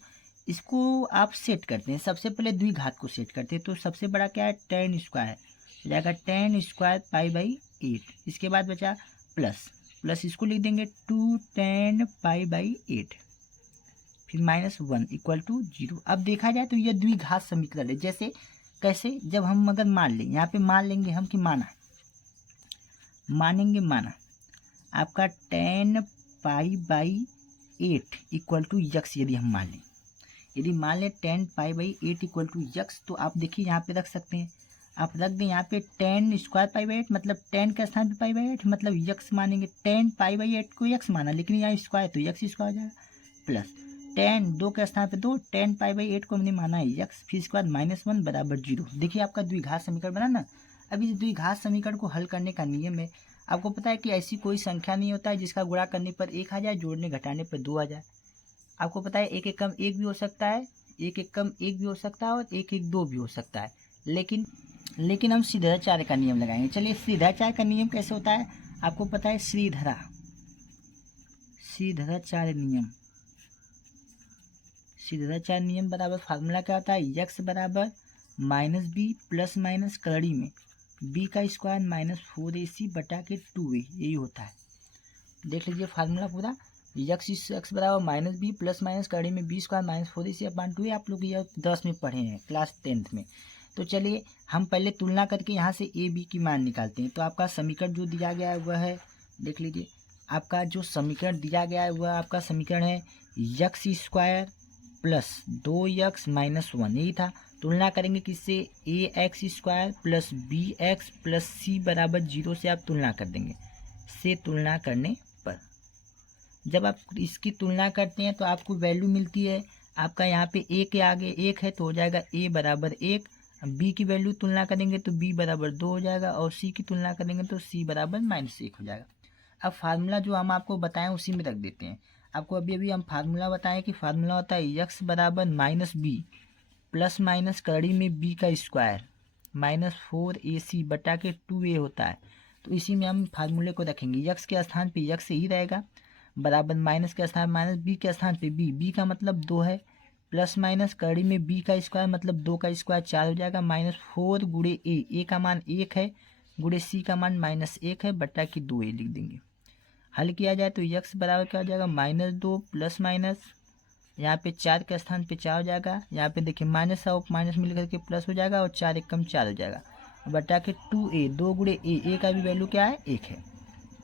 इसको आप सेट करते हैं, सबसे पहले द्विघात को सेट करते हैं। तो सबसे बड़ा क्या है, tan स्क्वायर हो जाएगा, tan स्क्वायर π/8। इसके बाद बचा प्लस इसको लिख देंगे 2 tan π/8, फिर -1 इक्वल टू 0। अब देखा जाए तो यह द्विघात समीकरण है। जैसे कैसे, जब हम अगर मान लें, यहाँ पे मान लेंगे हम कि माना आपका tan π/8 इक्वल टू यक्स। यदि हम मान लें tan π/8 इक्वल टू यक्स, तो आप देखिए यहाँ पे रख सकते हैं। आप रख दें यहाँ पे tan स्क्वायर π/8, मतलब tan के स्थान पे π/8 मतलब यक्स मानेंगे। tan π/8 को यक्स माना, लेकिन यहाँ स्क्वायर तो यक्स स्क्वायर हो जाएगा, प्लस tan 2 के स्थान पे 2, tan π/8 को हमने माना है यक्स, फिर इसके बाद -1 बराबर 0। देखिए आपका द्विघात समीकरण बना ना। अब इस द्विघात समीकरण को हल करने का नियम है, आपको पता है कि ऐसी कोई संख्या नहीं होता है जिसका गुणा करने पर 1 आ जाए, जोड़ने घटाने पर 2 आ जाए। आपको पता है 1 1 कम 1 भी हो सकता है, 1 1 कम 1 भी हो सकता है, और 1 1 2 भी हो सकता है। लेकिन हम सीधाचार्य का नियम लगाएंगे। चलिए सीधाचार्य का नियम कैसे होता है, आपको पता है, सीधाचार्य नियम बराबर फार्मूला क्या होता है, यक्स बराबर -b प्लस माइनस कड़ी में b का स्क्वायर -4ac बटा के 2a, यही होता है। देख लीजिए फार्मूला पूरा, यक्स बराबर -b प्लस माइनस कड़ी में b स्क्वायर -4ac/2a। आप लोग यह 10 में पढ़े हैं, क्लास 10th में। तो चलिए हम पहले तुलना करके यहाँ से ए बी की मान निकालते हैं। तो आपका समीकरण जो दिया गया है वह है, देख लीजिए, आपका जो समीकरण दिया गया है वह आपका समीकरण है यक्स स्क्वायर प्लस 2x-1, यही था। तुलना करेंगे किससे, a x square plus b x plus c बराबर 0 से आप तुलना कर देंगे। से तुलना करने पर जब आप इसकी तुलना करते हैं तो आपको वैल्यू मिलती है आपका यहाँ पे ए के आगे 1 है तो हो जाएगा ए बराबर 1। बी की वैल्यू तुलना करेंगे तो बी बराबर 2 हो जाएगा और सी की तुलना करेंगे तो सी बराबर -1 हो जाएगा। अब फार्मूला जो हम आपको बताएं उसी में रख देते हैं। आपको अभी हम फार्मूला बताएं कि फार्मूला होता है यक्स बराबर -b प्लस माइनस कड़ी में b का स्क्वायर -4ac बटा के 2a होता है। तो इसी में हम फार्मूले को रखेंगे, यक्स के स्थान पे यक्स ही रहेगा, बराबर माइनस के स्थान माइनस, बी के स्थान पे बी का मतलब 2 है, प्लस माइनस कड़ी में b का स्क्वायर मतलब 2 का स्क्वायर 4 हो जाएगा, -4 गुणे ए का मान 1 है गुणे सी का मान -1 है बटा की 2a लिख देंगे। हल किया जाए तो यक्स बराबर क्या हो जाएगा, -2 प्लस माइनस यहाँ पे 4 के स्थान पे 4 हो जाएगा, यहाँ पे देखिए माइनस और माइनस मिल करके प्लस हो जाएगा और 4 एकम 4 हो जाएगा बटा के 2a, 2 गुणे ए का भी वैल्यू क्या है 1 है।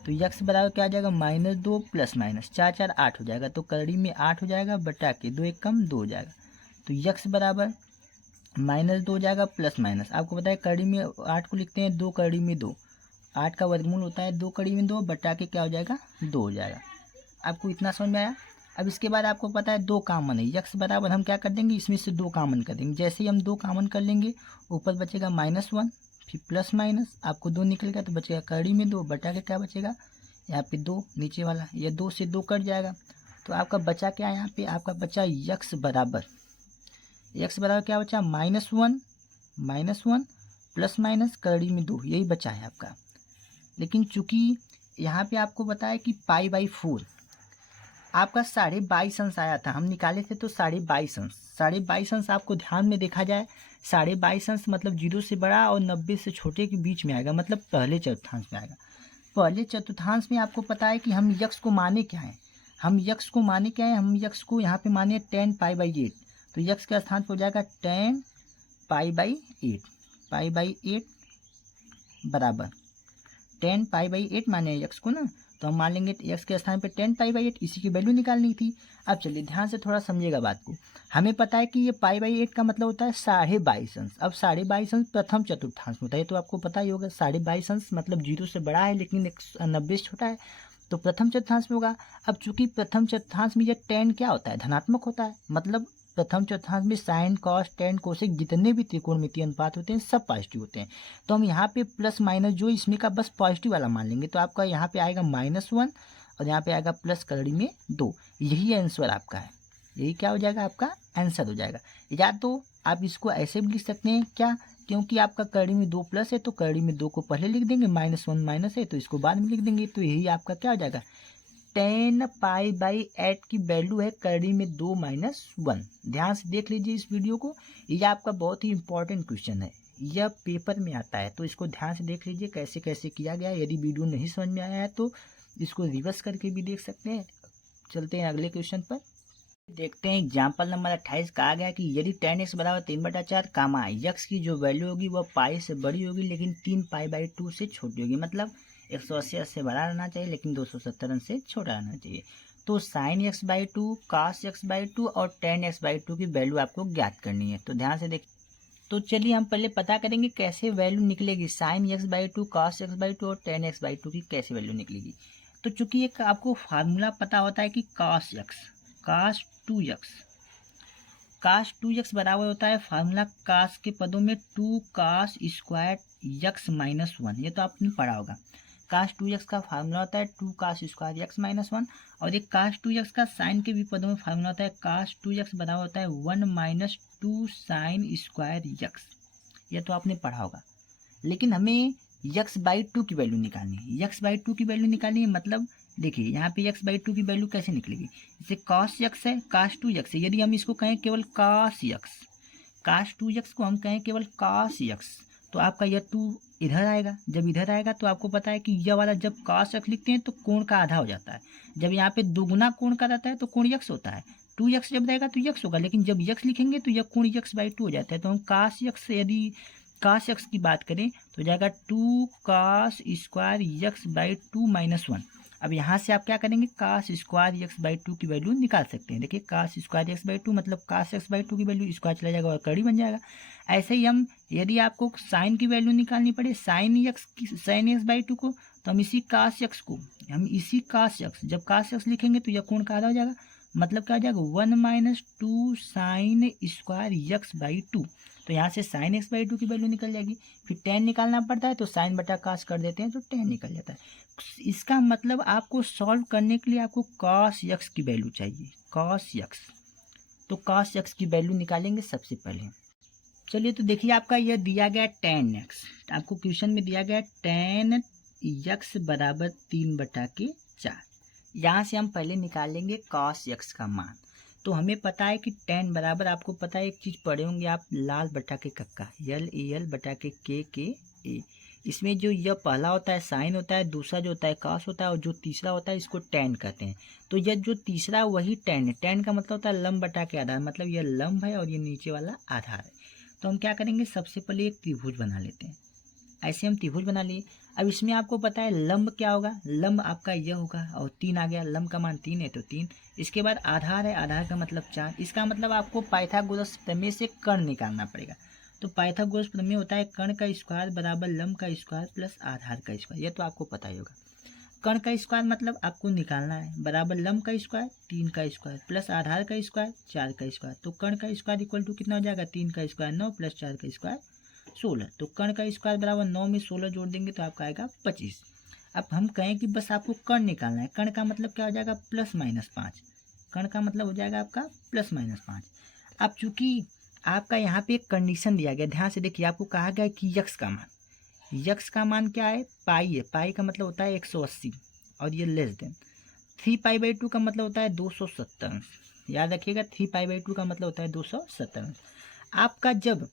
तो यक्स बराबर क्या आ जाएगा, -2 प्लस माइनस 4 4 8 हो जाएगा, तो करड़ी में 8 हो जाएगा बटा के 2 एकम 2 हो जाएगा। तो यक्स बराबर -2 हो जाएगा प्लस माइनस, आपको पता है करड़ी में 8 को लिखते हैं 2 करड़ी में 2, 8 का वर्गमूल होता है 2 कड़ी में 2 बटा के क्या हो जाएगा 2 हो जाएगा। आपको इतना समझ में आया। अब इसके बाद आपको पता है 2 कॉमन है, यक्स बराबर हम क्या कर देंगे, इसमें से 2 कॉमन कर देंगे। जैसे ही हम 2 कॉमन कर लेंगे ऊपर बचेगा -1 फिर प्लस माइनस, आपको 2 निकल गया तो बचेगा कड़ी में 2 बटा के क्या बचेगा यहाँ पे 2 नीचे वाला, ये 2 से 2 कट जाएगा। तो आपका बचा क्या है यहाँ पे, आपका बचा यक्स बराबर क्या बचा -1 प्लस माइनस कड़ी में 2, यही बचा है आपका। लेकिन चूंकि यहाँ पे आपको बताया कि π/4 आपका 22.5 अंश आया था, हम निकाले थे तो 22.5 अंश आपको ध्यान में देखा जाए 22.5 अंश मतलब 0 से बड़ा और 90 से छोटे के बीच में आएगा, मतलब पहले चतुर्थांश में आएगा। पहले चतुर्थांश में आपको पता है कि हम यक्स को माने क्या है, हम यक्स को यहाँ पे माने 10 π/8, तो यक्स का स्थान पर हो जाएगा 10 π/8 बराबर 10 π/8 माने यक्स को ना, तो हम मान लेंगे यक्स के स्थान पे 10 π/8, इसी की वैल्यू निकालनी थी। अब चलिए ध्यान से थोड़ा समझिएगा बात को। हमें पता है कि ये π/8 का मतलब होता है 22.5 अंश। अब 22.5 अंश प्रथम चतुर्थांश में होता है, तो आपको पता ही होगा 22.5 अंश मतलब 0 से बड़ा है लेकिन 90 से छोटा है, तो प्रथम चतुर्थांश में होगा। अब चूंकि प्रथम चतुर्थांश में ये 10 क्या होता है, धनात्मक होता है, मतलब प्रथम चतुर्थांश में साइन कॉस टेन कोसेक जितने भी त्रिकोणमितीय अनुपात होते हैं सब पॉजिटिव होते हैं। तो हम यहाँ पे प्लस माइनस जो इसमें का बस पॉजिटिव वाला मान लेंगे, तो आपका यहाँ पे आएगा -1 और यहाँ पे आएगा प्लस करड़ी में 2, यही आंसर आपका है, यही क्या हो जाएगा आपका आंसर हो जाएगा। या तो आप इसको ऐसे भी लिख सकते हैं क्या, क्योंकि आपका करड़ी में 2 प्लस है तो करड़ी में 2 को पहले लिख देंगे, -1 माइनस है तो इसको बाद में लिख देंगे, तो यही आपका क्या हो जाएगा 10 π/8 की वैल्यू है करड़ी में 2 - 1। ध्यान से देख लीजिए इस वीडियो को, यह आपका बहुत ही इंपॉर्टेंट क्वेश्चन है, यह पेपर में आता है, तो इसको ध्यान से देख लीजिए कैसे कैसे किया गया है। यदि वीडियो नहीं समझ में आया है तो इसको रिवर्स करके भी देख सकते हैं। चलते हैं अगले क्वेश्चन पर, देखते हैं एग्जाम्पल नंबर 28। कहा गया कि यदि 10x बराबर 3/4 कामा यक्स की जो वैल्यू होगी वह पाई से बड़ी होगी लेकिन 3 π/2 से छोटी होगी, मतलब 180 से बड़ा रहना चाहिए लेकिन 270 से छोटा रहना चाहिए। तो sin x/2 cos x/2 और tan x/2 की वैल्यू आपको ज्ञात करनी है। तो ध्यान से देख, तो चलिए हम पहले पता करेंगे कैसे वैल्यू निकलेगी sin x/2 cos x/2 और tan x/2 की कैसे वैल्यू निकलेगी। तो चूंकि एक आपको फार्मूला पता होता है कि cos 2x बराबर होता है फार्मूला cos के पदों में 2 cos स्क्वायर x -1, ये तो आपने पढ़ा होगा। cos 2x का फार्मूला होता है 2 cos स्क्वायर x -1, और एक cos 2x का साइन के भी पदों में फार्मूला होता है cos 2x बराबर होता है 1 - 2 sin स्क्वायर x, ये तो आपने पढ़ा होगा। लेकिन हमें x/2 की वैल्यू निकालनी है, x/2 की वैल्यू निकालनी है, मतलब देखिए यहाँ पे x/2 की वैल्यू कैसे निकलेगी, जैसे cos x है cos 2x है, यदि हम इसको कहें केवल cos 2x को हम कहें केवल cos x, तो आपका यह 2 इधर आएगा, जब इधर आएगा तो आपको पता है कि यह वाला जब cos x लिखते हैं तो कोण का आधा हो जाता है, जब यहाँ पे 2 गुना कोण का रहता है तो कोण x होता है, 2x जब रहेगा तो यक्स होगा, लेकिन जब यक्स लिखेंगे तो यह कोण यक्स बाई 2 हो जाता है। तो हम कास यक्स, यदि कास यक्स की बात करें तो जाएगा 2 cos square x by 2 minus 1। अब यहाँ से आप क्या करेंगे, कास स्क्वायर यक्स बाई 2 की वैल्यू निकाल सकते हैं। देखिए कास स्क्वायर यक्स बाई 2 मतलब कास यक्स बाई 2 की वैल्यू स्क्वायर चला जाएगा और कड़ी बन जाएगा। ऐसे ही हम यदि आपको साइन की वैल्यू निकालनी पड़े साइन यक्स बाई 2 को, तो हम इसी कास यक्स जब कास यक्स लिखेंगे तो यह कोण का आधा हो जाएगा, मतलब क्या हो जाएगा 1 minus 2 sine square x by 2। तो यहाँ से साइन एक्स बाई 2 की वैल्यू निकल जाएगी। फिर टेन निकालना पड़ता है तो साइन बटा कास कर देते हैं तो टेन निकल जाता है। इसका मतलब आपको सॉल्व करने के लिए आपको कॉस यक्स की वैल्यू चाहिए, कॉस यक्स। तो कॉस यक्स की वैल्यू निकालेंगे सबसे पहले। चलिए तो देखिए आपका यह दिया गया tan x, आपको क्वेश्चन में दिया गया tan x बराबर 3/4। यहाँ से हम पहले निकालेंगे cos x का मान। तो हमें पता है कि tan बराबर, आपको पता है एक चीज़ पढ़े होंगे आप, लाल बटा के कक्का LAL बटा के KA। इसमें जो यह पहला होता है साइन होता है, दूसरा जो होता है cos होता है, और जो तीसरा होता है इसको tan कहते हैं। तो यह जो तीसरा वही tan है। tan का मतलब होता है लंब बटा के आधार, मतलब यह लंब है और ये नीचे वाला आधार है। तो हम क्या करेंगे, सबसे पहले एक त्रिभुज बना लेते हैं। ऐसे हम त्रिभुज बना लिए। अब इसमें आपको पता है लंब क्या होगा, लंब आपका यह होगा और 3 आ गया, लंब का मान 3 है तो 3। इसके बाद आधार है, आधार का मतलब 4। इसका मतलब आपको पाइथागोरस प्रमेय से कर्ण निकालना पड़ेगा। तो पाइथागोरस प्रमेय होता है कर्ण का स्क्वायर बराबर लंब का स्क्वायर प्लस आधार का स्क्वायर, यह तो आपको पता ही होगा। कर्ण का स्क्वायर मतलब आपको निकालना है, बराबर लंब का स्क्वायर 3 का स्क्वायर प्लस आधार का स्क्वायर 4 का स्क्वायर। तो कर्ण का स्क्वायर इक्वल टू कितना हो जाएगा, 3 का स्क्वायर 9 प्लस 4 का स्क्वायर 16। तो कर्ण का स्क्वायर बराबर 9 में 16 जोड़ देंगे तो आपका आएगा 25। अब हम कहें कि बस आपको कर्ण निकालना है, कर्ण का मतलब क्या हो जाएगा प्लस माइनस 5। कर्ण का मतलब हो जाएगा आपका प्लस माइनस 5। अब चूंकि आपका यहाँ पे एक कंडीशन दिया गया, ध्यान से देखिए, आपको कहा गया कि यक्स का मान क्या है, पाई है। पाई का मतलब होता है 180 और ये लेस देन 3π/2 का मतलब होता है 270 अंश। याद रखिएगा 3π/2 का मतलब होता है 270 अंश। आपका जब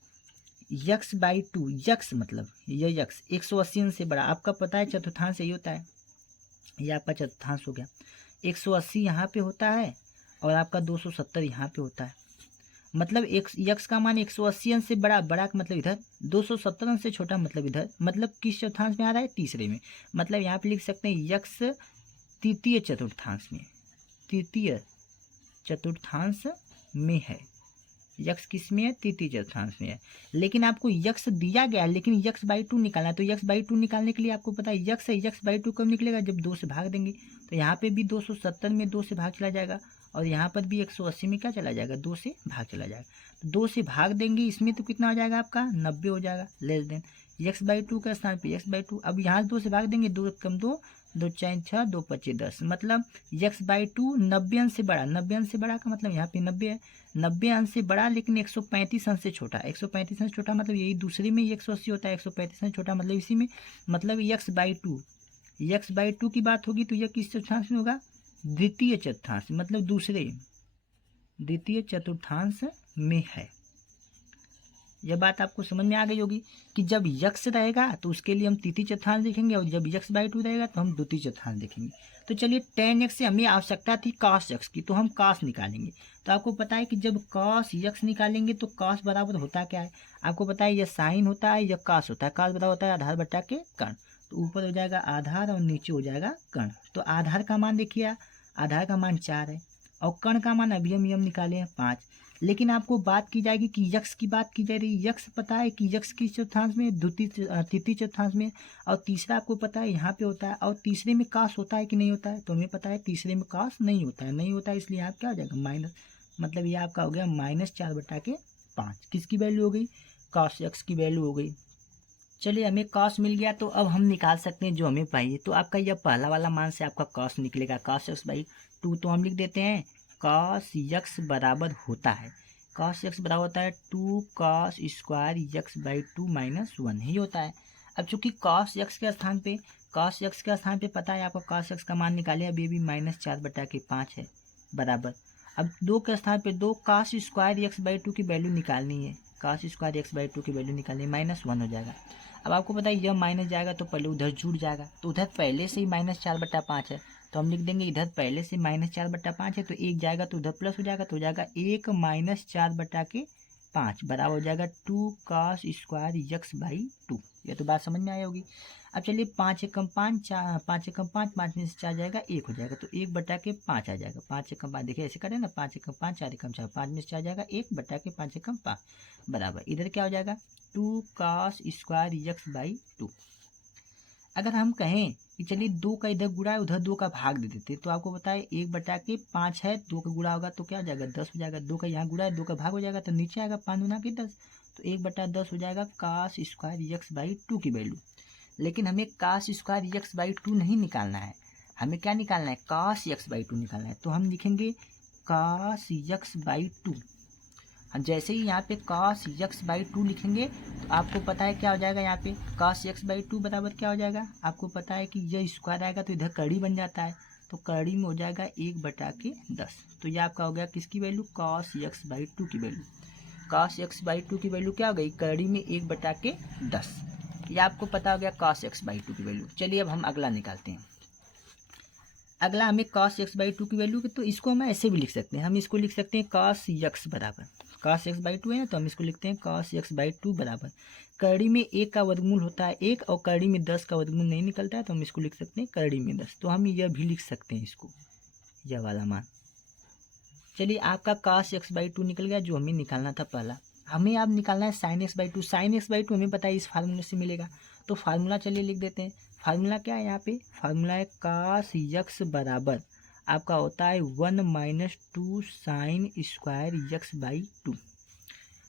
x/2, यक्स मतलब ये यक्स 180 अंश से बड़ा, आपका पता है चतुर्थांश यही होता है, ये आपका चतुर्थांश हो गया। 180 यहाँ पे होता है और आपका 270 यहाँ पे होता है। मतलब यक्स का मान 180 अंश से बड़ा, बड़ा का मतलब इधर, 270 अंश से छोटा मतलब इधर, मतलब किस चतुर्थांश में आ रहा है, तीसरे में। मतलब यहाँ पे लिख सकते हैं यक्स तृतीय चतुर्थांश में, तृतीय चतुर्थांश में है। यक्स किस में है, तृतीय चतुर्थांश में है। लेकिन आपको यक्स दिया गया है, लेकिन x/2 निकालना है। तो x/2 निकालने के लिए आपको पता है यक्स है, x/2 कब निकलेगा, जब 2 से भाग देंगे। तो यहाँ पे भी 270 में 2 से भाग चला जाएगा और यहाँ पर भी 180 में क्या चला जाएगा, 2 से भाग चला जाएगा। तो 2 से भाग देंगे इसमें तो कितना हो जाएगा आपका 90 हो जाएगा, लेस देन x/2 का स्थान पे x/2। अब यहाँ 2 से भाग देंगे, 2 कम 2, 2 4 6, 2 5 10, मतलब x/2 90 अंश से बड़ा। 90 अंश से बड़ा का मतलब यहाँ पे 90 है, 90 अंश से बड़ा लेकिन 135 अंश से छोटा। 135 अंश छोटा मतलब यही दूसरे में 180 होता है, 135 अंश छोटा मतलब इसी में, मतलब x/2 की बात होगी तो यह किस चतुर्थांश में होगा, द्वितीय चतुर्थांश, मतलब द्वितीय चतुर्थांश में है। यह बात आपको समझ में आ गई होगी कि जब यक्स रहेगा तो उसके लिए हम तृतीय चतुर्थांश देखेंगे और जब x/2 रहेगा तो हम द्वितीय चतुर्थांश देखेंगे। तो चलिए tan x से हमें आवश्यकता थी cos x की, तो हम cos निकालेंगे। तो आपको पता है कि जब cos x निकालेंगे तो cos बराबर होता क्या है, आपको पता है यह साइन होता है, यह cos होता है। cos बराबर होता है आधार बटा के कर्ण, तो ऊपर हो जाएगा आधार और नीचे हो जाएगा कर्ण। तो आधार का मान देखिए, आधार का मान 4 है और कर्ण का मान अभी हम निकाले हैं 5। लेकिन आपको बात की जाएगी कि यक्स की बात की जा रही है। यक्स पता है कि यक्स किस चतुर्थांश में, तृतीय चतुर्थांश में, और तीसरा आपको पता है यहाँ पे होता है, और तीसरे में कास होता है कि नहीं होता है, तो हमें पता है तीसरे में कास नहीं होता है, इसलिए यहाँ क्या हो जाएगा माइनस, मतलब ये आपका हो गया -4/5। किसकी वैल्यू हो गई, कॉस यक्स की वैल्यू हो गई। चलिए हमें कॉस मिल गया, तो अब हम निकाल सकते हैं जो हमें पाइए। तो आपका यह पहला वाला मान से आपका कॉस निकलेगा, cos x/2। तो हम लिख देते हैं cos x बराबर होता है, cos x बराबर होता है 2 cos स्क्वायर x/2 माइनस 1 ही होता है। अब चूंकि cos x के स्थान पे पता है आपको cos x का मान निकाले, अभी भी -4/5 है बराबर। अब 2 के स्थान पे 2 cos स्क्वायर x/2 की वैल्यू निकालनी है, cos स्क्वायर x/2 की वैल्यू निकालनी है, -1 हो जाएगा। अब आपको पता है यह माइनस जाएगा तो पहले उधर जुड़ जाएगा, तो उधर पहले से ही -4/5 है, तो हम लिख देंगे इधर पहले से -4/5 है तो 1 जाएगा तो उधर प्लस हो जाएगा, तो हो जाएगा 1 - 4/5 बराबर हो जाएगा 2 cos स्क्वायर x/2। ये तो बात समझ में आई होगी। अब चलिए 5 एकम 5, 5 एकम 5, 5 में से 4 जाएगा 1 हो जाएगा, तो 1/5 आ जाएगा। 5 एकम 5 देखिए ऐसे करें ना, 5 एकम 5, 4 एकम 4, 5 में से 4 जाएगा 1/5 एकम 5 बराबर इधर क्या हो जाएगा 2 cos स्क्वायर x/2। अगर हम कहें कि चलिए 2 का इधर गुणा है उधर 2 का भाग दे देते, तो आपको बताए 1/5 है, 2 का गुणा होगा तो क्या हो जाएगा 10 हो जाएगा, 2 का यहाँ गुणा है 2 का भाग हो जाएगा तो नीचे आएगा 5 गुना के 10, तो 1/10 हो जाएगा cos स्क्वायर x/2 की वैल्यू। लेकिन हमें cos स्क्वायर x/2 नहीं निकालना है, हमें क्या निकालना है cos x/2 निकालना है। तो हम लिखेंगे cos x/2। जैसे ही यहाँ पे cos x/2 लिखेंगे तो आपको पता है क्या हो जाएगा, यहाँ पे cos x/2 बराबर क्या हो जाएगा, आपको पता है कि यह स्क्वायर आएगा तो इधर कड़ी बन जाता है, तो कड़ी में हो जाएगा 1/10। तो ये आपका हो गया किसकी वैल्यू cos x/2 की वैल्यू। cos x/2 की वैल्यू क्या हो गई कड़ी में 1/10। ये आपको पता हो गया cos x/2 की वैल्यू। चलिए अब हम अगला निकालते हैं। अगला हमें cos x/2 की वैल्यू, तो इसको हम ऐसे भी लिख सकते हैं, हम इसको लिख सकते हैं cos x बराबर cos x/2 है ना, तो हम इसको लिखते हैं cos x/2 बराबर कड़ी में 1 का वर्गमूल होता है 1 और कड़ी में 10 का वर्गमूल नहीं निकलता है, तो हम इसको लिख सकते हैं कड़ी में 10। तो हम यह भी लिख सकते हैं इसको, यह वाला मान। चलिए आपका cos x/2 निकल गया जो हमें निकालना था पहला। हमें अब निकालना है sin x/2। sin x/2 हमें पता है इस फार्मूले से मिलेगा, तो फार्मूला चलिए लिख देते हैं। फार्मूला क्या है, यहाँ पे फार्मूला है cos x बराबर आपका होता है 1 - 2 sin स्क्वायर x/2।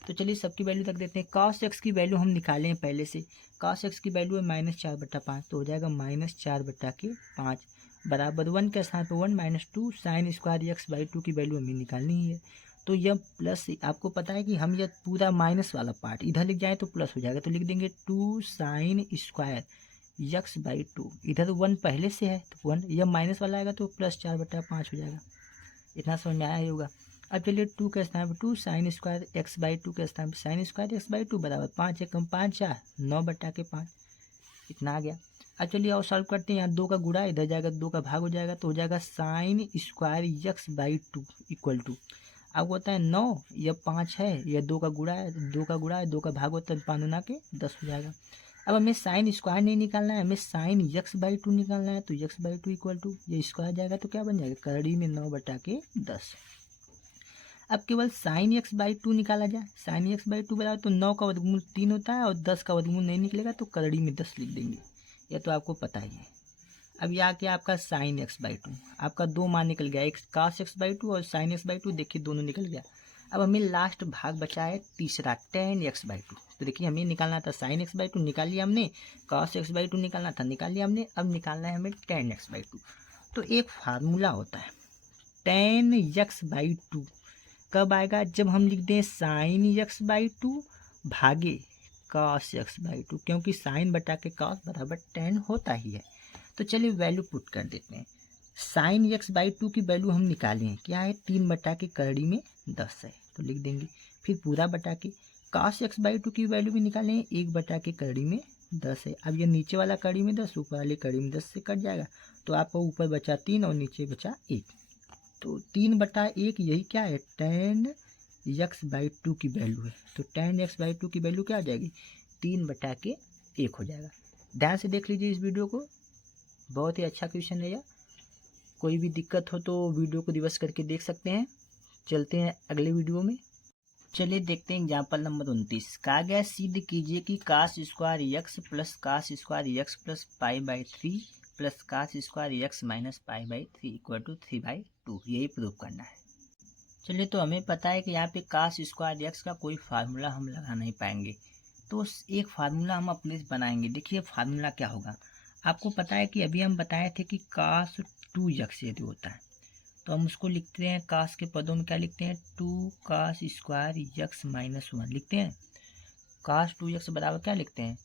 तो चलिए सबकी वैल्यू रख देते हैं। cos x की वैल्यू हम निकाले हैं पहले से, cos x की वैल्यू है -4/5, तो हो जाएगा -4/5 बराबर 1 के स्थान पर 1 - 2 sin स्क्वायर x/2 की वैल्यू हमें निकालनी ही है। तो यह प्लस, आपको पता है कि हम यह पूरा माइनस वाला पार्ट इधर लिख जाए तो प्लस हो जाएगा, तो लिख देंगे 2 sin स्क्वायर x/2। इधर 1 पहले से है तो 1, यह माइनस वाला आएगा तो प्लस 4/5 हो जाएगा। इतना समझ में आया ही होगा। अब चलिए 2 के स्थान पर 2 sin स्क्वायर x/2 के स्थान पर sin स्क्वायर x/2 बराबर 5 एकम 5 4 9/5 इतना आ गया। अब चलिए और सॉल्व करते हैं। यहाँ 2 का गुणा इधर जाएगा 2 का भाग हो जाएगा, तो हो जाएगा sin square x/2 equal to, अब होता है 9, यह 5 है, यह 2 का गुणा है 2 का गुणा है 2 का भाग होता है 5 गुना के 10 हो जाएगा। अब हमें साइन स्क्वायर नहीं निकालना है, हमें sin x/2 निकालना है, तो x/2 इक्वल टू ये स्क्वायर जाएगा तो क्या बन जाएगा कड़ी में 9/10। अब केवल sin x/2 निकाला जाए, sin x/2 बराबर तो 9 का वर्गमूल 3 होता है और 10 का वर्गमूल नहीं निकलेगा तो कड़ी में 10 लिख देंगे, यह तो आपको पता ही है। अब यह आ गया आपका sin x/2, आपका दो मान निकल गया, एक cos x/2 और sin x/2, देखिए दोनों निकल गया। अब हमें लास्ट भाग बचा है तीसरा tan x/2, तो देखिए हमें निकालना था sin x/2 निकाल लिया हमने, cos x/2 निकालना था निकाल लिया हमने, अब निकालना है हमें tan x/2। तो एक फार्मूला होता है tan x/2 कब आएगा, जब हम लिख दें sin x/2 भागे cos x/2, क्योंकि sin बटा के cos बराबर tan होता ही है। तो चलिए वैल्यू पुट कर देते हैं। sin x/2 की वैल्यू हम निकाले हैं, क्या है 3 बटा के कड़ी में 10 है, तो लिख देंगे। फिर पूरा बटा के cos x/2 की वैल्यू भी निकाले हैं, 1 बटा के कड़ी में 10 है। अब ये नीचे वाला कड़ी में 10 ऊपर वाले कड़ी में 10 से कट जाएगा, तो आपको ऊपर बचा 3 और नीचे बचा 1, तो 3/1 यही क्या है tan x/2 की वैल्यू है। तो tan x/2 की वैल्यू क्या आ जाएगी 3/1 हो जाएगा। ध्यान से देख लीजिए इस वीडियो को, बहुत ही अच्छा क्वेश्चन है यह। कोई भी दिक्कत हो तो वीडियो को रिवर्स करके देख सकते हैं। चलते हैं अगले वीडियो में। चलिए देखते हैं एग्जाम्पल नंबर 29। कहा गया सिद्ध कीजिए कि cos square x plus cos square x plus π/3 plus cos square x minus π/3 equal to 3/2, यही प्रूव करना है। चलिए तो हमें पता है कि यहाँ पे cos स्क्वायर x का कोई फार्मूला हम लगा नहीं पाएंगे, तो एक फार्मूला हम अपने से बनाएंगे। देखिए फार्मूला क्या होगा, आपको पता है कि अभी हम बताए थे कि cos 2x यदि होता है तो हम उसको लिखते हैं cos के पदों में क्या लिखते हैं 2 cos स्क्वायर x माइनस 1 लिखते हैं। cos 2x बराबर क्या लिखते हैं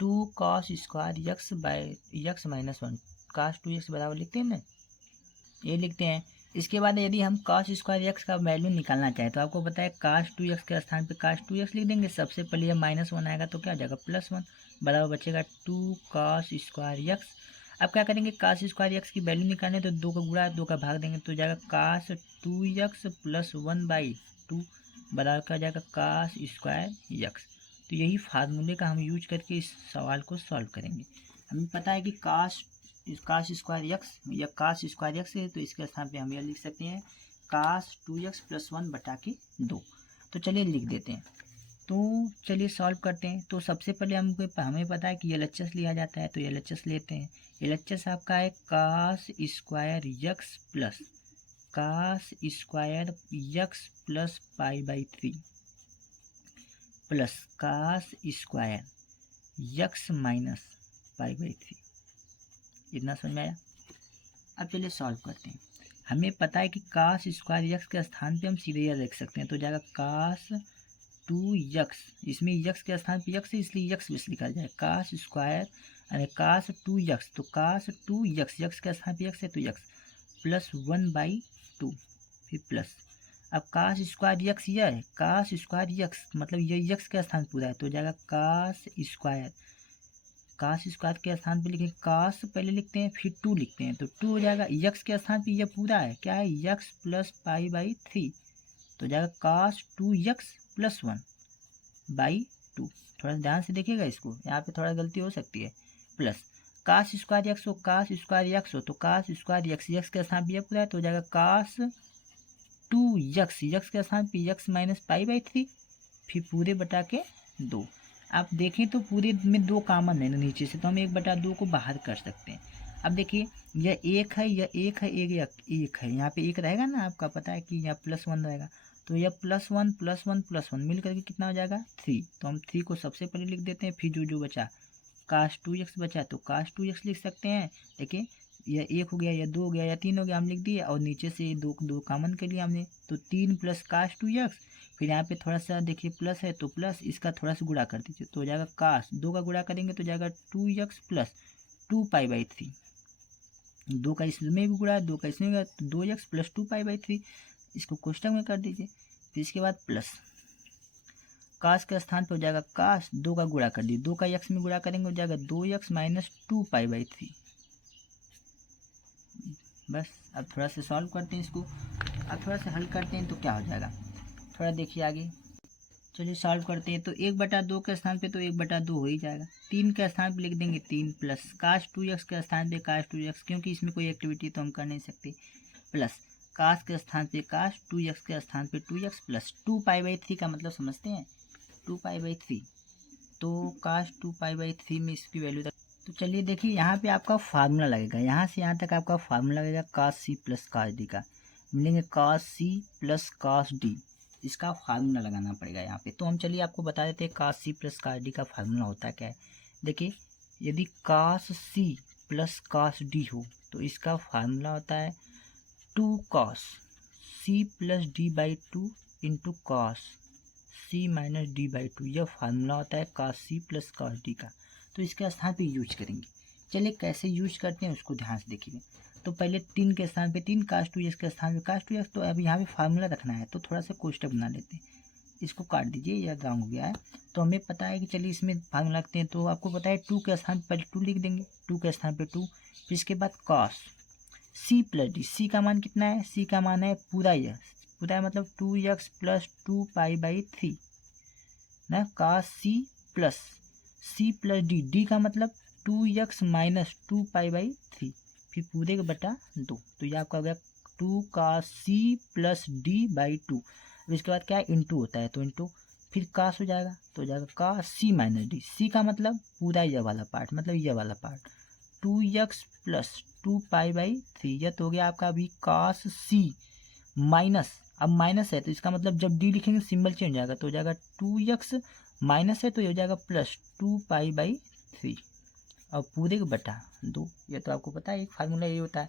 2 cos square x minus 1, cos 2x बराबर लिखते हैं ना, ये लिखते हैं। इसके बाद यदि हम cos स्क्वायर x का वैल्यू निकालना चाहें तो आपको पता है cos 2x के स्थान पे cos 2x लिख देंगे। सबसे पहले ये -1 आएगा तो क्या हो जाएगा +1 बराबर बचेगा 2 cos स्क्वायर x। अब क्या करेंगे, कास स्क्वायर एक्स की वैल्यू निकालने, तो 2 का गुणा 2 का भाग देंगे तो जाएगा कास 2x प्लस 1/2 बराबर का जाएगा कास स्क्वायर एक्स। तो यही फार्मूले का हम यूज करके इस सवाल को सॉल्व करेंगे। हमें पता है कि कास स्क्वायर एक्स या कास स्क्वायर एक्स है, तो इसके स्थान पे हम यह लिख सकते हैं कास 2x प्लस 1/2। तो चलिए लिख देते हैं। तो चलिए सॉल्व करते हैं। तो सबसे पहले हमें पता है कि LHS लिया जाता है, तो LHS लेते हैं। LHS आपका है cos square x plus π/3 plus cos square x minus π/3। इतना समझ में आया। अब चलिए सॉल्व करते हैं। हमें पता है कि कास स्क्वायर एक्स के स्थान पे हम सीधे यह लिख सकते हैं, तो जाएगा कास 2x, इसमें x के स्थान पे x है इसलिए x बस लिखा जाए, कास स्क्वायर यानी कास 2x, तो कास 2x x के स्थान पे x है तो x प्लस 1/2 फिर प्लस। अब कास स्क्वायर x यह है, कास स्क्वायर x मतलब ये x के स्थान पूरा है, तो जाएगा कास स्क्वायर के स्थान पे लिखें कास पहले लिखते हैं फिर 2 लिखते हैं, तो 2 हो जाएगा। x के स्थान पे यह पूरा है, क्या है x प्लस π/3, तो जाएगा कास 2x प्लस 1/2। थोड़ा ध्यान से देखिएगा इसको, यहाँ पे थोड़ा गलती हो सकती है। प्लस कास स्क्वायर एक्स हो, कास स्क्वायर एक्स हो, तो कास स्क्वायर एक्स के स्थान पे यह पूरा है, तो हो जाएगा कास 2x के स्थान पे x माइनस π/3 फिर पूरे बटा के 2। आप देखें तो पूरे में 2 कॉमन है ना नीचे से, तो हम 1/2 को बाहर कर सकते हैं। अब देखिए यह 1 है, यह 1 है, एक है, यहाँ पे 1 रहेगा ना, आपका पता है कि यहाँ +1 रहेगा, तो यह +1 मिल करके कितना हो जाएगा 3। तो हम 3 को सबसे पहले लिख देते हैं, फिर जो बचा कास 2x बचा तो कास 2x लिख सकते हैं। देखिए यह 1 हो गया, यह 2 हो गया, या 3 हो गया, हम लिख दिए, और नीचे से 2 कॉमन के लिए हमने, तो 3 प्लस कास 2x, फिर यहाँ पे थोड़ा सा देखिए प्लस है तो प्लस, इसका थोड़ा सा गुणा कर दीजिए, तो हो जाएगा कास 2 का गुणा करेंगे तो जाएगा 2x प्लस 2π/3, 2 का इसमें भी गुणा 2 का इसमें, तो 2x प्लस 2π/3, इसको कोष्टक में कर दीजिए। फिर इसके बाद प्लस कास के स्थान पर हो जाएगा कास 2 का गुणा कर दिए, 2 का x में गुणा करेंगे हो जाएगा 2x माइनस 2π/3। बस अब थोड़ा सा सॉल्व करते हैं इसको, अब थोड़ा सा हल करते हैं तो क्या हो जाएगा, थोड़ा देखिए आगे। चलिए सॉल्व करते हैं। तो 1/2 के स्थान पे तो 1/2 हो ही जाएगा, 3 के स्थान पे लिख देंगे 3 प्लस कास 2x के स्थान पे कास 2x, क्योंकि इसमें कोई एक्टिविटी तो हम कर नहीं सकते, प्लस कास के स्थान पे कास 2x के स्थान पे 2x प्लस 2π/3 का मतलब समझते हैं 2π/3, तो कास 2π/3 में इसकी वैल्यू तक। तो चलिए देखिए यहाँ पे आपका फार्मूला लगेगा, यहाँ से यहाँ तक आपका फार्मूला लगेगा कास c प्लस कास डी का, मिलेंगे कास c प्लस कास डी, इसका फार्मूला लगाना पड़ेगा यहाँ पे। तो हम चलिए आपको बता देते हैं cos c plus cos d का फार्मूला होता क्या है। देखिए यदि cos c plus cos d हो तो इसका फार्मूला होता है 2 cos c plus d/2 into cos c minus d/2, यह फार्मूला होता है cos c plus cos d का। तो इसके स्थान पे यूज करेंगे। चलिए कैसे यूज करते हैं उसको ध्यान से देखिए। तो पहले 3 के स्थान पे 3, कास 2x के स्थान पे कास 2x, तो अब यहाँ पे फार्मूला रखना है तो थोड़ा सा कोष्टक बना लेते हैं, इसको काट दीजिए, यह रॉन्ग हो गया है। तो हमें पता है कि चलिए इसमें फार्मूला रखते हैं, तो आपको पता है 2 के स्थान पर पहले 2 लिख देंगे, 2 के स्थान पे 2, फिर इसके बाद कास c प्लस डी, c का मान कितना है, c का मान है पूरा, यह पूरा है मतलब 2x प्लस 2π/3 ना, कास c प्लस डी का मतलब 2x माइनस 2π/3 फिर पूरे का बटा 2, तो ये आपका हो गया 2 कास c प्लस d/2। अब इसके बाद क्या है इंटू होता है, तो इंटू फिर कास हो जाएगा, तो हो जाएगा कास c माइनस डी, c का मतलब पूरा यह वाला पार्ट, मतलब यह वाला पार्ट 2x प्लस 2π/3, यह तो हो गया आपका अभी कास c माइनस, अब माइनस है तो इसका मतलब जब डी लिखेंगे सिंबल चेंज हो जाएगा, तो हो जाएगा 2x माइनस है तो ये हो जाएगा प्लस 2π/3 और पूरे का बटा 2, ये तो आपको पता है एक फार्मूला ये होता है।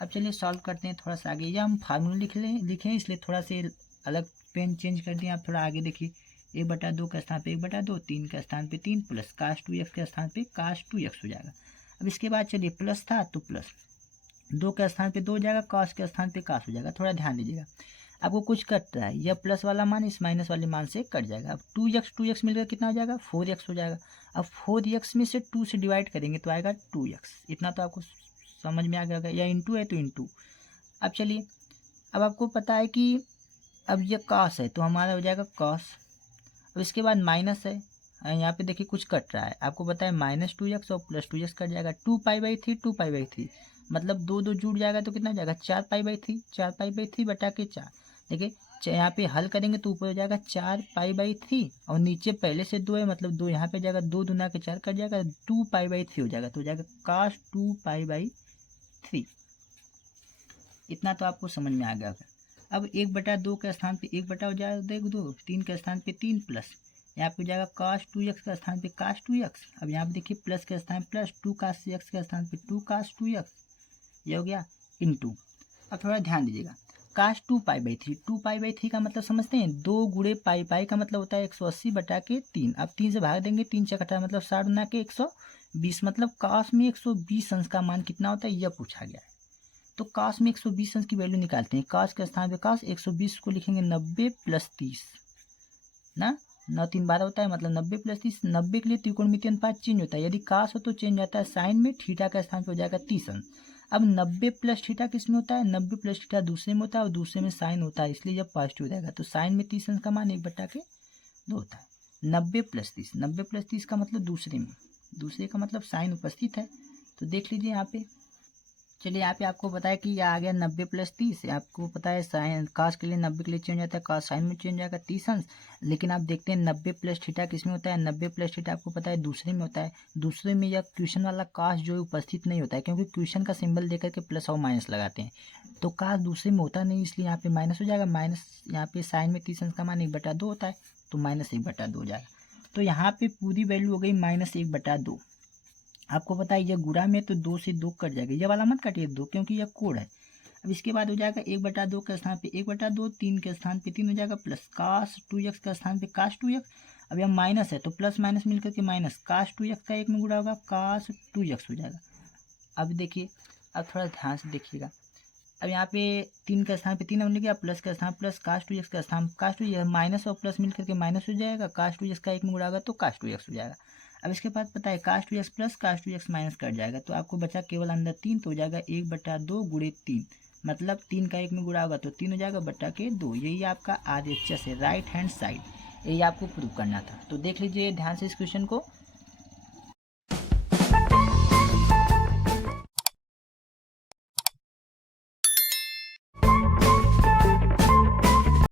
अब चलिए सॉल्व करते हैं थोड़ा सा आगे, या हम फार्मूला लिखें इसलिए थोड़ा से अलग पेन चेंज कर दिए। आप थोड़ा आगे देखिए, 1/2 के स्थान पे 1/2, 3 के स्थान पे 3 प्लस कास 2x के स्थान पे कास 2x हो जाएगा। अब इसके बाद चलिए प्लस था तो प्लस 2 के स्थान पे 2 हो जाएगा, कास के स्थान पे कास हो जाएगा, थोड़ा ध्यान दीजिएगा। आपको कुछ कट रहा है, यह प्लस वाला मान इस माइनस वाले मान से कट जाएगा। अब 2x मिलकर कितना हो जाएगा 4x हो जाएगा। अब 4x में से 2 से डिवाइड करेंगे तो आएगा 2x। इतना तो आपको समझ में आ गया होगा, या इंटू है तो इंटू। अब चलिए, अब आपको पता है कि अब ये कॉस है तो हमारा हो जाएगा कॉस। अब इसके बाद माइनस है, यहाँ पे देखिए कुछ कट रहा है, आपको पता है -2x और +2x कट जाएगा। 2π/3 2π/3 मतलब 2 जुड़ जाएगा तो कितना हो जाएगा 4π/3 4π/3 बटा के 4। देखिए यहाँ पे हल करेंगे तो ऊपर हो जाएगा 4π/3 और नीचे पहले से 2 है मतलब 2 यहाँ पे जाएगा, 2 दूना के 4 कट जाएगा, 2π/3 हो जाएगा, तो हो जाएगा cos 2π/3। इतना तो आपको समझ में आ गया होगा। अब 1/2 के स्थान पे 1 हो जाएगा 2, 3 के स्थान पे 3 प्लस यहाँ पे हो जाएगा cos 2x के स्थान पे cos 2x। अब यहाँ पे देखिए प्लस के स्थान प्लस 2 cos x के स्थान पे 2 cos 2x, ये हो गया इंटू। अब थोड़ा ध्यान दीजिएगा, cos 2π/3 2π/3 का मतलब समझते हैं 2 गुणे पाई का मतलब होता है 180 बटा के 3। अब 3 से भाग देंगे, 3 × 18 मतलब 60 गुना के 120 मतलब cos में 120 अंश का मान कितना होता है यह पूछा गया है। तो cos में 120 अंश की वैल्यू निकालते हैं। cos के स्थान पे cos 120 को लिखेंगे 90 + 30 ना, 9 3 12 होता है मतलब 90 + 30। 90 के लिए त्रिकोणमितीय अनुपात चेंज होता है, यदि cos हो तो चेंज आता है साइन में, थीटा का स्थान पे हो जाएगा 30 अंश। अब 90 + थीटा किस में होता है, 90 + थीटा दूसरे में होता है और दूसरे में साइन होता है, इसलिए जब पॉजिटिव हो जाएगा तो साइन में 30 अंश का मान 1/2 होता है। 90 + 30 90 + 30 का मतलब दूसरे में, दूसरे का मतलब साइन उपस्थित है, तो देख लीजिए यहाँ पे। चलिए यहाँ पे आपको पता है कि यह आ गया 90 + 30, आपको पता है साइन cos के लिए 90 के लिए चेंज होता है, cos साइन में चेंज जाएगा 30 अंश। लेकिन आप देखते हैं 90 + थीटा किस में होता है, 90 + थीटा आपको पता है दूसरे में होता है। दूसरे में यह क्वेश्चन वाला cos जो है उपस्थित नहीं होता है, क्योंकि क्वेश्चन का सिंबल देकर के प्लस और माइनस लगाते हैं, तो cos दूसरे में होता नहीं, इसलिए यहाँ पे माइनस हो जाएगा। माइनस यहाँ पे साइन में 30 अंश का मान 1/2 होता है, तो -1/2 हो जाएगा। तो यहाँ पे पूरी वैल्यू हो गई -1/2। आपको पता है यह गुणा में तो 2 से 2 कट जाएगा, यह वाला मत काटिए 2 क्योंकि यह कोड है। अब इसके बाद हो जाएगा 1/2 के स्थान पे 1/2, 3 के स्थान पे 3 हो जाएगा, प्लस cos 2x के स्थान पे cos 2x। अब यह माइनस है तो प्लस माइनस मिलकर के माइनस cos 2x का 1 में गुणा होगा cos 2x हो जाएगा। अब देखिए, अब थोड़ा ध्यान से देखिएगा, अब यहाँ पे 3 के स्थान पे 3 हमने किया, प्लस के स्थान प्लस cos 2x का स्थान cos 2, यह माइनस और प्लस मिलकर के माइनस हो जाएगा, cos 2x का 1 में गुणा होगा तो cos 2x हो जाएगा। अब इसके बाद पता है cos 2x plus cos 2x minus cut जाएगा, तो आपको बचा केवल अंदर 3, तो हो जाएगा 1/2 गुणे 3 मतलब 3 का 1 में गुणा होगा तो 3 हो जाएगा बटा के 2। यही आपका RHS है, राइट हैंड साइड, यही आपको प्रूव करना था। तो देख लीजिए ध्यान से इस क्वेश्चन को।